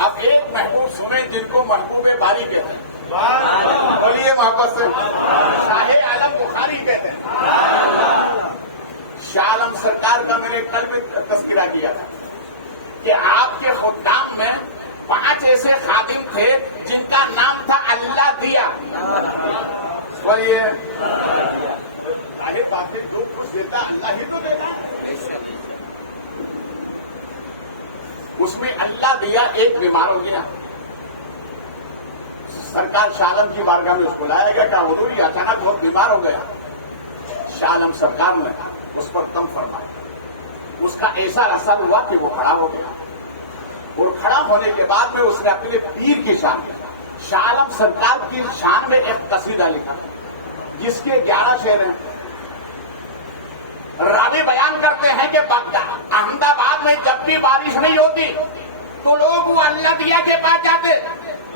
اب ایک محبوب سنیں جن کو محبوب باری کہتے ہیں. بولیے واپس سے. شاہ عالم بخاری کہتے ہیں. شاہ عالم سرکار کا میں نے کل میں تذکرہ کیا تھا کہ آپ کے خدام میں 5 ایسے خادم تھے جن کا نام تھا اللہ دیا. بولیے. جو کچھ دیتا اللہ ہی تو دیتا. اس میں اللہ دیا ایک بیمار ہو گیا. سرکار شاہ عالم کی بارگاہ میں اس کو لایا گیا. کہا حضور یہ اچانک بہت بیمار ہو گیا. شاہ عالم سرکار نے اس پر کم فرمایا. اس کا ایسا اثر ہوا کہ وہ کھڑا ہو گیا. اور کھڑا ہونے کے بعد میں اس نے اپنے پیر کی شان شاہ عالم سرکار کی شان میں ایک قصیدہ لکھا جس کے 11 شعر ہیں. راوی بیان کرتے ہیں کہ احمد آباد میں جب بھی بارش نہیں ہوتی تو لوگ وہ اللہ دیا کے پاس جاتے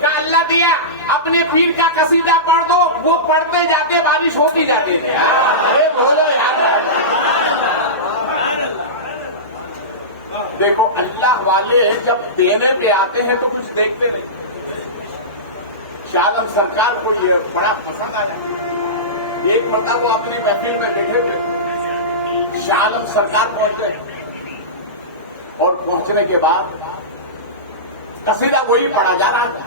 کہ اللہ دیا اپنے پیر کا قصیدہ پڑھ دو. وہ پڑھتے جاتے بارش ہوتی جاتی. بولو یار. دیکھو اللہ والے جب دینے پہ آتے ہیں تو کچھ دیکھتے نہیں. شاہ عالم سرکار کو یہ بڑا پسند آیا. ایک مرتبہ وہ اپنی محفل میں دیکھے تھے. شاہ عالم سرکار پہنچے اور پہنچنے کے بعد قصیدہ وہی پڑھا جا رہا تھا.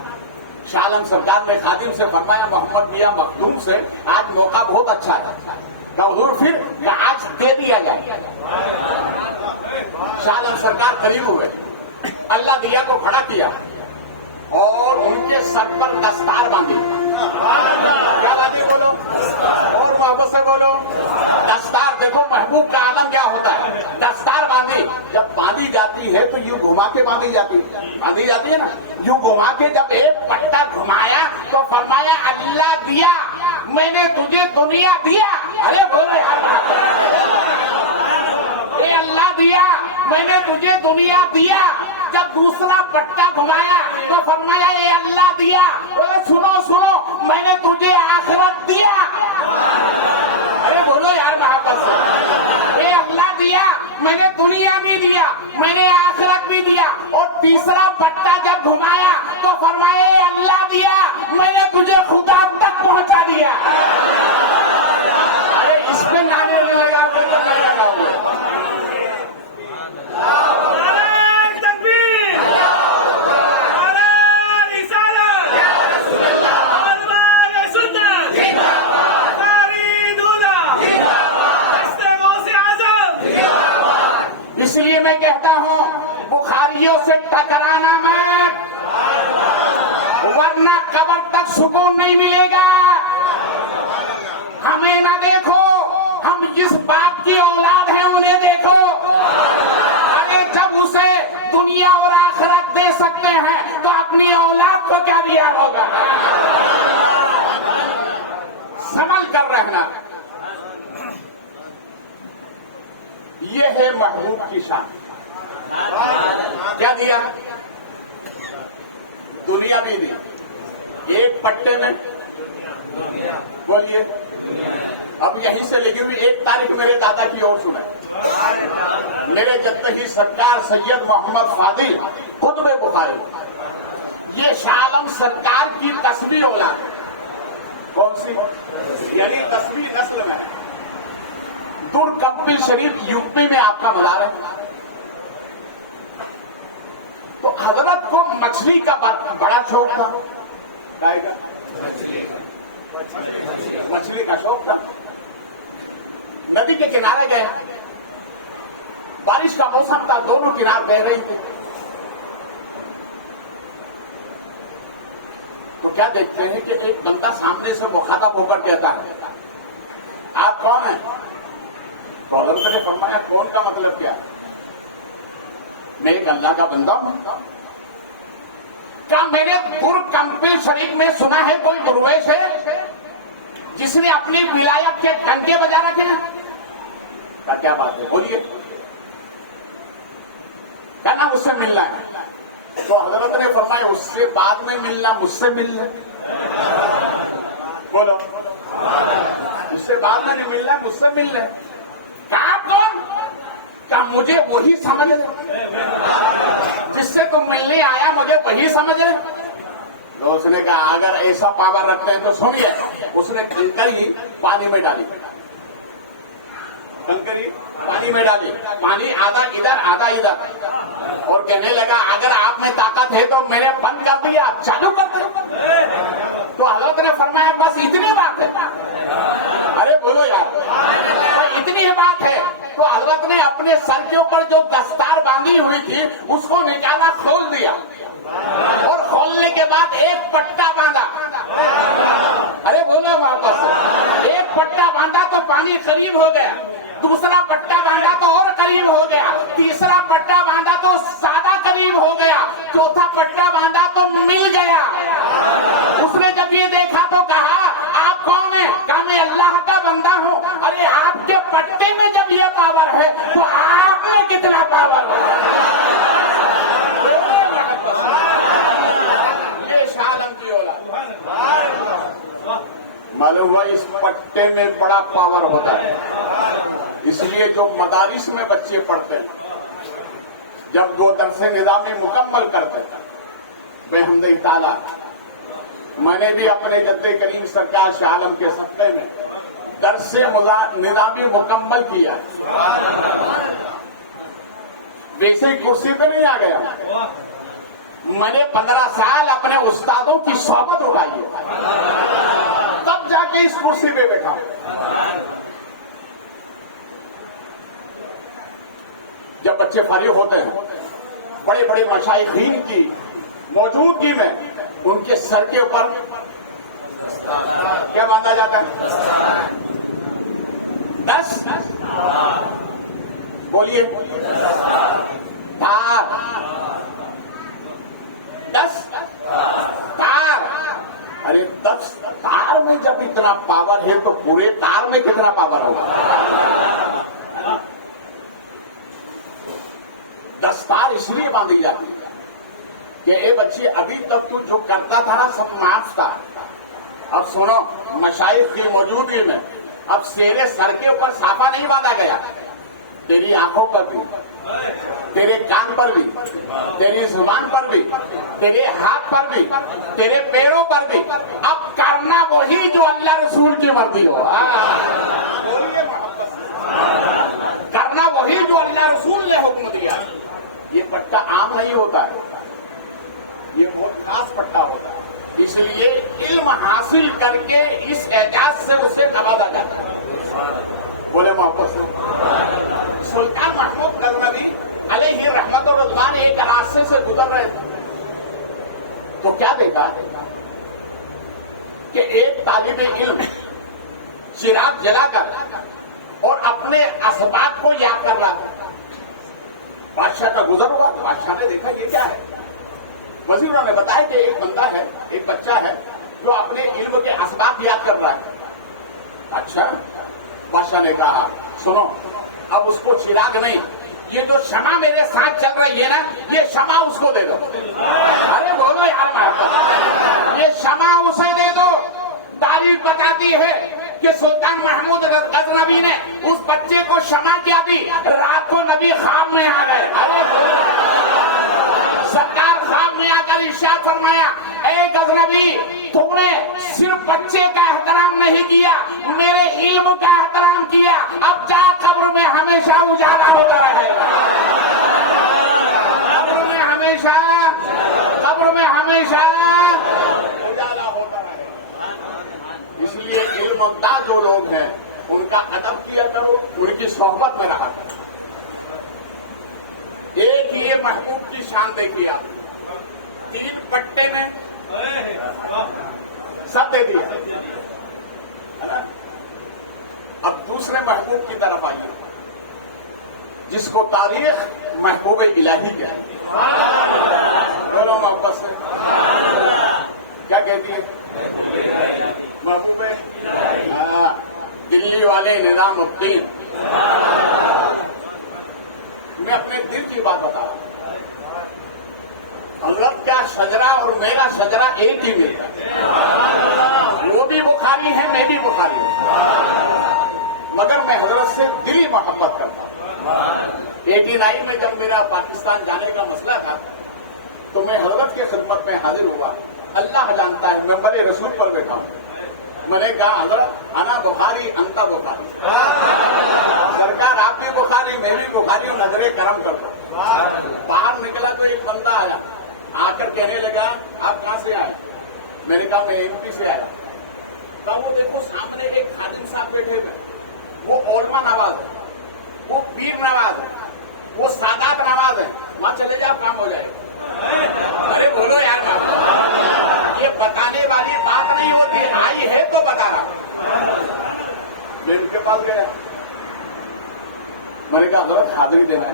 شاہ عالم سرکار نے خادم سے فرمایا محمد میاں مخدوم سے آج موقع بہت اچھا ہے. کہ حضور پھر کہ آج دے دیا جائے. شاہ عالم سرکار قریب ہوئے. اللہ دیا کو کھڑا کیا اور ان کے سر پر دستار باندھی. کیا باندھی بولو اور محبت سے بولو. دستار. دیکھو محبوب کا عالم کیا ہوتا ہے. دستار باندھی. جب باندھی جاتی ہے تو یوں گھما کے باندھی جاتی ہے نا. یوں گھما کے جب ایک پٹا گھمایا تو فرمایا اللہ دیا میں نے تجھے دنیا دیا. ارے بولو یار. اے اللہ دیا میں نے تجھے دنیا دیا. جب دوسرا پٹا گھمایا تو فرمایا اے اللہ دیا سنو میں نے تجھے آخرت دیا. ارے بولو یار محبت سے. اے اللہ دیا میں نے دنیا بھی دیا میں نے آخرت بھی دیا. اور تیسرا پٹا جب گھمایا تو فرمایا اے اللہ دیا میں نے تجھے خدا تک پہنچا دیا. ارے اس پہ لانے لگا اس لیے میں کہتا ہوں بخاریوں سے ٹکرانا مت ورنہ قبر تک سکون نہیں ملے گا. ہمیں نہ دیکھو. ہم جس باپ کی اولاد ہیں انہیں دیکھو. ارے جب اسے دنیا اور آخرت دے سکتے ہیں تو اپنی اولاد کو کیا دیا ہوگا. سنبھل کر رہنا. یہ ہے محبوب کی شان. کیا دیا. دنیا بھی دی. ایک پٹے میں بولیے. اب یہیں سے لگی ہوئی ایک تاریخ میرے دادا کی اور سنیں. میرے جدی سرکار سید محمد فاضل خطب بخاری یہ شاہ عالم سرکار کی 10ویں اولاد. کون سی. یعنی 10ویں نسل میں. دور کمپی شریف یوپی میں آپ کا مزار ہے. تو حضرت کو مچھلی کا بڑا شوق تھا. مچھلی کا شوق تھا. ندی کے کنارے گئے. بارش کا موسم تھا. دونوں کنار بہ رہی تھی. تو کیا دیکھتے ہیں کہ ایک بندہ سامنے سے مخاطب ہو کر کہتا ہے آپ کون ہیں. تو حضرت نے فرمایا کون کا مطلب کیا. میں ایک اللہ کا بندہ ہوں. کیا میں نے دور کمپی شریف میں سنا ہے کوئی درویش ہے جس نے اپنی ولایت کے ڈنکے بجا رکھے ہیں. کیا بات ہے بولیے. کیا نام اس سے ملنا ہے. تو حضرت نے فرمایا اس سے بعد میں ملنا مجھ سے مل لے. بولو, اس سے بعد میں نہیں ملنا مجھ سے مل لے. کہا کون؟ کہا مجھے وہی سمجھ لے جس سے تم ملنے آیا, مجھے وہی سمجھ لے. تو اس نے کہا اگر ایسا پاور رکھتے ہیں تو سنیے. اس نے کنکری پانی میں ڈالی, کنکری پانی میں ڈالی, پانی آدھا ادھر آدھا ادھر, اور کہنے لگا اگر آپ میں طاقت ہے تو میں نے بند کر دیا, آپ چالو کر دیں. تو حضرت نے فرمایا بس اتنی بات ہے. ارے بولو یار, اتنی ہی بات ہے. تو حضرت نے اپنے سر کے اوپر جو دستار باندھی ہوئی تھی اس کو نکالا, کھول دیا, اور کھولنے کے بعد ایک پٹا باندھا. ارے بولو واپس, ایک پٹا باندھا تو پانی قریب ہو گیا, دوسرا پٹا باندھا تو اور قریب ہو گیا, تیسرا پٹا باندھا تو زیادہ قریب ہو گیا, چوتھا پٹا باندھا تو مل گیا. اس نے جب یہ دیکھا تو کہا آپ کون ہیں؟ کہا میں اللہ کا بندہ ہوں. ارے آپ کے پٹے میں جب یہ پاور ہے تو آپ میں کتنا پاور ہوگا؟ یہ شاہ عالم کی اولاد. معلوم ہوا اس پٹے میں بڑا پاور ہوتا ہے. اس لیے جو مدارس میں بچے پڑھتے ہیں, جب دو درس نظامی مکمل کرتے ہیں, بحمد تعالیٰ میں نے بھی اپنے جد کریم سرکار شاہ عالم کے سطح میں درس نظامی مکمل کیا. ویسے ہی کرسی پہ نہیں آ گیا, میں نے 15 سال اپنے استادوں کی صحبت اٹھائی ہے, تب جا کے اس کرسی پہ بیٹھا ہوں. جب بچے فارغ ہوتے ہیں بڑے بڑے مشائخین کی موجودگی میں ان کے سر کے اوپر کیا باندھا جاتا ہے؟ 10 بولیے تار, 10 تار. ارے 10 تار میں جب اتنا پاور ہے تو پورے تار میں کتنا پاور ہوگا؟ 10 تار اس لیے باندھی جاتی ہے کہ اے بچے ابھی تک تو جو کرتا تھا نا سب معاف تھا. اب سنو, مشائخ کی موجودگی میں اب تیرے سر کے اوپر صافہ نہیں باندھا گیا, تیری آنکھوں پر بھی, تیرے کان پر بھی, تیری زبان پر بھی, تیرے ہاتھ پر بھی, تیرے پیروں پر بھی. اب کرنا وہی جو اللہ رسول کی مرضی ہو. کرنا وہی جو اللہ رسول نے حکم دیا. یہ پٹا عام نہیں ہوتا ہے, یہ بہت خاص پٹا ہوتا ہے. اس لیے علم حاصل کر کے اس اعجاز سے اسے نوازا جاتا ہے. بولے محبت سے. سلطان محمود غزنوی علیہ رحمت و رضوان ایک راستے سے گزر رہے تھے تو کیا دیکھا کہ ایک طالب علم چراغ جلا کر اور اپنے اسباب کو یاد کر رہا تھا. بادشاہ کا گزر ہوا تو بادشاہ نے دیکھا یہ کیا ہے. وزیروں نے بتایا کہ ایک بندہ ہے, ایک بچہ ہے جو اپنے علم کے اسباب یاد کر رہا ہے. اچھا, بادشاہ نے کہا سنو, اب اس کو چراغ نہیں, یہ جو شمع میرے ساتھ چل رہی ہے نا, یہ شمع اس کو دے دو. ارے بولو یار محبت, یہ شمع اسے دے دو. تاریخ بتاتی ہے کہ سلطان محمود غزنوی نے اس بچے کو شمع کیا دی, رات کو نبی خواب میں آ گئے. ارے سرکار خواب میں آ کر ارشاد فرمایا, اے غزنوی تو نے صرف بچے کا احترام نہیں کیا, میرے علم کا احترام کیا. اب جا قبر میں ہمیشہ اجالا ہوتا رہے گا. قبر میں ہمیشہ اجالا ہوتا رہے گا. اس لیے علم دا جو لوگ ہیں ان کا ادب کیا کرو, ان کی صحبت میں رہا کرو. ایک یہ محبوب کی شان دیکھیے آپ, 3 پٹے میں سب دے دیا. اب دوسرے محبوب کی طرف آئیے جس کو تاریخ محبوب الہی کہتے ہیں. بولو محبت سے, کیا کہتی ہے محبوب دلی والے نظام الدین. میں اپنے دل کی بات بتا رہا ہوں. کا شجرا اور میرا شجرا ایک ہی ملتا ہے. وہ بھی بخاری ہے، میں بھی بخاری ہوں، مگر میں حضرت سے دلی محبت کرتا ہوں. 89 میں جب میرا پاکستان جانے کا مسئلہ تھا تو میں حضرت کے خدمت میں حاضر ہوا. اللہ جانتا ہے ممبر رسول پر بیٹھا ہوں. میں نے کہا حضرت انا بخاری انتا بخاری، سرکار آپ بھی بخاری میں بھی بخاری ہوں، نظر کرم کرتا ہوں. باہر نکلا تو ایک بندہ آیا، آ کر کہنے لگا آپ کہاں سے آئے؟ میں نے کہا میں ایم پی سے آیا. کہا وہ دیکھو سامنے ایک خادم صاحب بیٹھے ہوئے، وہ علماء نواز ہے، وہ پیر نواز ہے، وہ سادات نواز ہے، وہاں چلے جاؤ کام ہو جائے گا. ارے بولو یار، یہ بتانے والی بات نہیں ہوتی، آئی ہے تو بتا رہا. میں ان کے پاس گیا، میں نے کہا حضرت حاضری دینا ہے.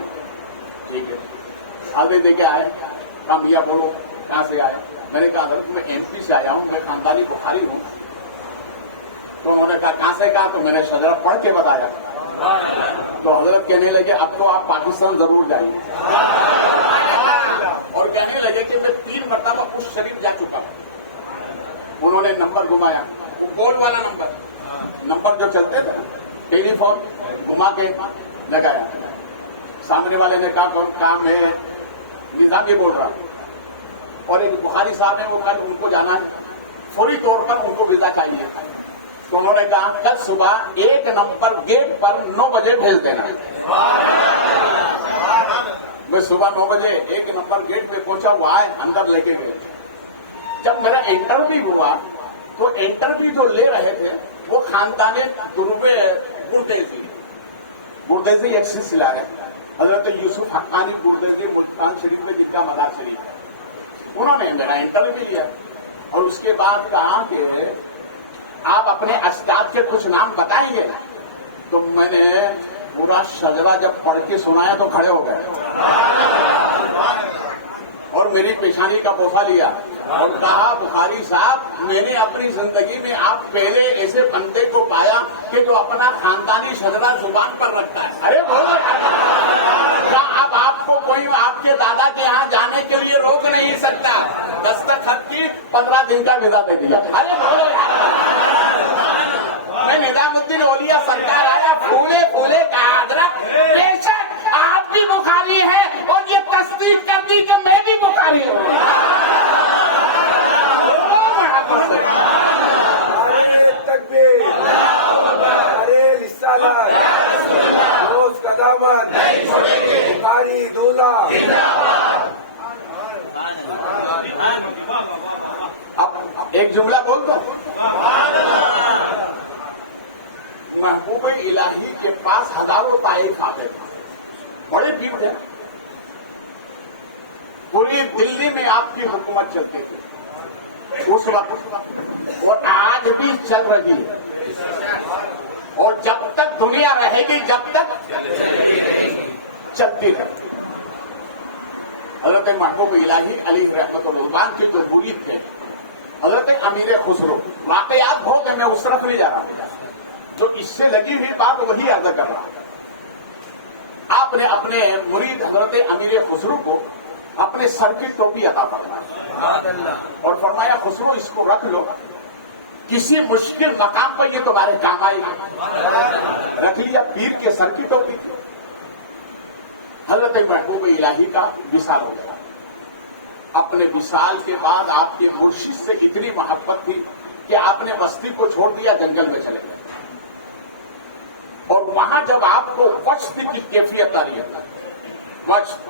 ٹھیک ہے، حاضری دے کے آئے. کام بھیا بولو کہاں سے آئے؟ میں نے کہا حضرت میں ایم پی سے آیا ہوں، میں خاندانی بخاری ہوں. تو انہوں نے کہا کہاں سے کہا؟ تو میں نے شجرا پڑھ کے بتایا. تو حضرت کہنے لگے اب تو آپ پاکستان ضرور جائیے، اور کہنے لگے کہ میں 3 مرتبہ کچھ شریف جا چکا ہوں. انہوں نے نمبر گھمایا، گول والا نمبر جو چلتے تھے، ٹیلی فون گھما کے لگایا. سامنے والے نے کہا میں نظامی بول رہا ہوں، اور ایک بخاری صاحب ہیں وہ کل ان کو جانا ہے، فوری طور پر ان کو ویزا چاہیے. تو انہوں نے کہا کل صبح 1 نمبر گیٹ پر 9 بجے بھیج دینا. میں صبح 9 بجے 1 نمبر گیٹ پہ پہنچا، وہ آئے اندر لے کے گئے. جب میرا انٹرویو ہوا تو انٹرویو جو لے رہے تھے وہ خاندان گردیزی ایک سلسلہ ہے، حضرت یوسف حقانی گردیزی ملتان شریف میں جن کا مزار شریف ہے. انہوں نے میرا انٹرویو لیا اور اس کے بعد کہا کہ آپ اپنے اساتذہ کے کچھ نام بتائیے. تو میں نے پورا شجرا جب پڑھ کے سنایا تو کھڑے ہو گئے اور میری پیشانی کا بوسہ لیا اور کہا بخاری صاحب میں نے اپنی زندگی میں آپ پہلے ایسے بندے کو پایا کہ جو اپنا خاندانی شجرا زبان پر رکھتا ہے. ارے بولو کہا اب آپ کو کوئی آپ کے دادا کے یہاں جانے کے لیے روک نہیں سکتا. دستخط کی 15 دن کا ویزا دے دیا. ارے بولو میں نظام الدین اولیاء سرکار آیا، پھولے پھولے کہا حضرت بے شک آپ بھی بخاری ہے اور یہ تصدیق کر دی کہ میں بھی بخاری ہوں. ارے رسالت روز قدامت بخاری دولہ. اب ایک جملہ بول دو. محبوب الہی کے پاس ہزاروں طائف آتے تھے، بڑے بھیڑ ہے. پوری دلی میں آپ کی حکومت چلتی تھی اس وقت، اور آج بھی چل رہی ہے، اور جب تک دنیا رہے گی جب تک چلتی رہے. حضرت محبوب الہی علی رحمت اللہ کے جو مرید تھے حضرت امیر خسرو، واقعات بہت ہے، میں اس طرف نہیں جا رہا، جو اس سے لگی ہوئی بات وہی عرض کر رہا ہوں. آپ نے اپنے مرید حضرت امیر خسرو کو اپنے سر کی ٹوپی عطا فرمایا اور فرمایا خسرو اس کو رکھ لو، کسی مشکل مقام پر یہ تمہارے کام آئے گی. رکھ لیا پیر کے سر کی ٹوپی. حضرت محبوب الہی کا وصال ہو گیا. اپنے وصال کے بعد آپ کے مرشد سے اتنی محبت تھی کہ آپ نے بستی کو چھوڑ دیا، جنگل میں چلے گئے. اور وہاں جب آپ کو وقت کی کیفیت آ رہی ہے، وقت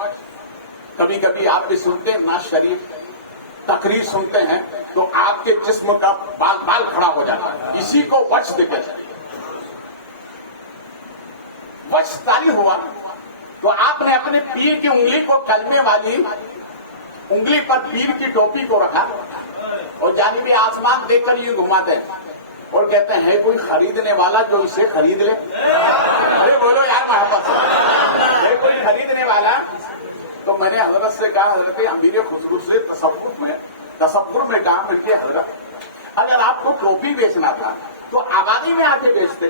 کبھی کبھی آپ بھی سنتے ہیں، ناز شریف تقریر سنتے ہیں تو آپ کے جسم کا بال کھڑا ہو جاتا ہے. اسی کو وقت کہتے ہیں. وقت تاری ہوا تو آپ نے اپنے پیر کی انگلی کو کلمے والی انگلی پر پیر کی ٹوپی کو رکھا اور جانبی آسمان دیکھ کر یہ گھماتے ہیں اور کہتے ہیں ہے کوئی خریدنے والا جو اسے خرید لے. ارے بولو یار محبت سے، ہے کوئی خریدنے والا. تو میں نے حضرت سے کہا حضرت امیر خسرو سے تصور میں کہا کہ حضرت اگر آپ کو ٹوپی بیچنا تھا تو آبادی میں آ کے بیچتے،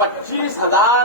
25,000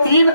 3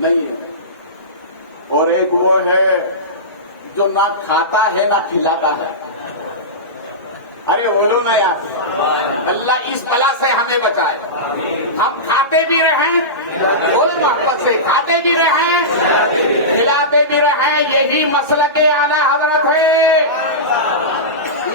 نہیں ہے. اور ایک وہ ہے جو نہ کھاتا ہے نہ کھلاتا ہے. ارے بولو نا یار, اللہ اس بلا سے ہمیں بچائے. ہم کھاتے بھی رہیں, بولے محبت سے, کھاتے بھی رہیں, کھلاتے بھی رہیں. یہی مسلک اعلیٰ حضرت ہے.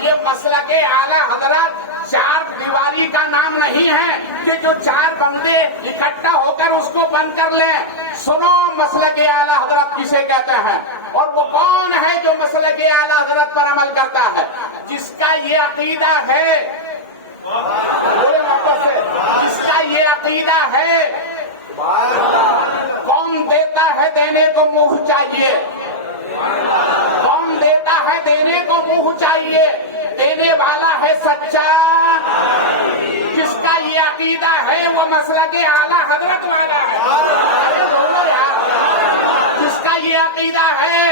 یہ مسلک اعلیٰ حضرت چار دیواری کا نام نہیں ہے کہ جو چار بندے اکٹھا ہو کر اس کو بند کر لیں. سنو مسلک اعلیٰ حضرت کسے کہتے ہیں, اور وہ کون ہے جو مسلک اعلیٰ حضرت پر عمل کرتا ہے, جس کا یہ عقیدہ ہے, بولے محبت سے, جس کا یہ عقیدہ ہے. کون دیتا ہے دینے کو منہ چاہیے, کون دیتا ہے دینے کو منہ چاہیے, دینے والا ہے سچا. جس کا یہ عقیدہ ہے وہ مسلک اعلیٰ حضرت والا ہے. ارے بولو یار, جس کا یہ عقیدہ ہے.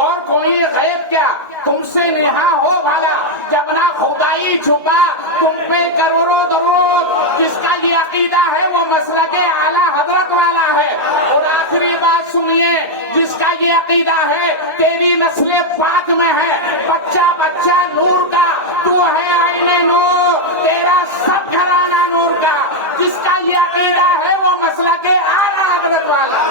اور کوئی غیب کیا تم سے نہا ہو بھالا, جب نہ خدائی چھپا تم پہ کروڑوں درود. جس کا یہ عقیدہ ہے وہ مسلک اعلیٰ حضرت والا ہے. اور آخری بات سنیے, جس کا یہ عقیدہ ہے تیری نسل پاک میں ہے, بچہ بچہ نور کا, تو ہے عین نور, تیرا سب گھرانہ نور کا. جس کا یہ عقیدہ ہے وہ مسلک اعلیٰ حضرت والا.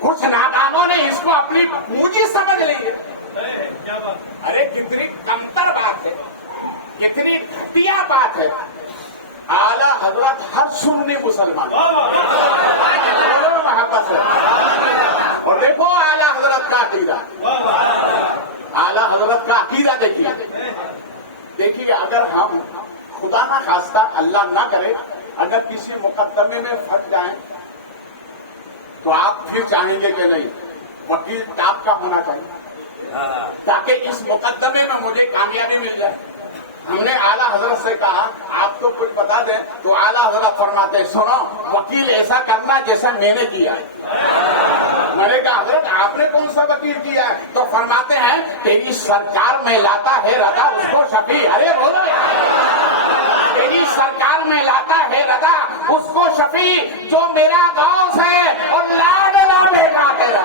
کچھ نادانوں نے اس کو اپنی پونجی سمجھ لی ہے. ارے کتنی کمتر بات ہے, کتنی گھٹیا بات ہے. اعلیٰ حضرت ہر سنی مسلمان, بولو محبت سے. اور دیکھو اعلیٰ حضرت کا عقیدہ, اعلیٰ حضرت کا عقیدہ دیکھیے. دیکھیے اگر ہم خدا نہ خواستہ اللہ نہ کرے اگر کسی مقدمے میں پھنس جائیں تو آپ پھر چاہیں گے کہ نہیں وکیل ٹاپ کا ہونا چاہیے تاکہ اس مقدمے میں مجھے کامیابی مل جائے. ہم نے اعلیٰ حضرت سے کہا آپ تو کچھ بتا دیں, تو اعلیٰ حضرت فرماتے سنو وکیل ایسا کرنا جیسا میں نے کیا ہے. میں نے کہا حضرت آپ نے کون سا وکیل کیا ہے, تو فرماتے ہیں تیری سرکار میں لاتا ہے رضا اس کو شفیع. ارے بولو یار, تیری سرکار میں لاتا ہے رضا اس کو شفیع, جو میرا غوث ہے اور لاڈ لاڈے گا تیرا.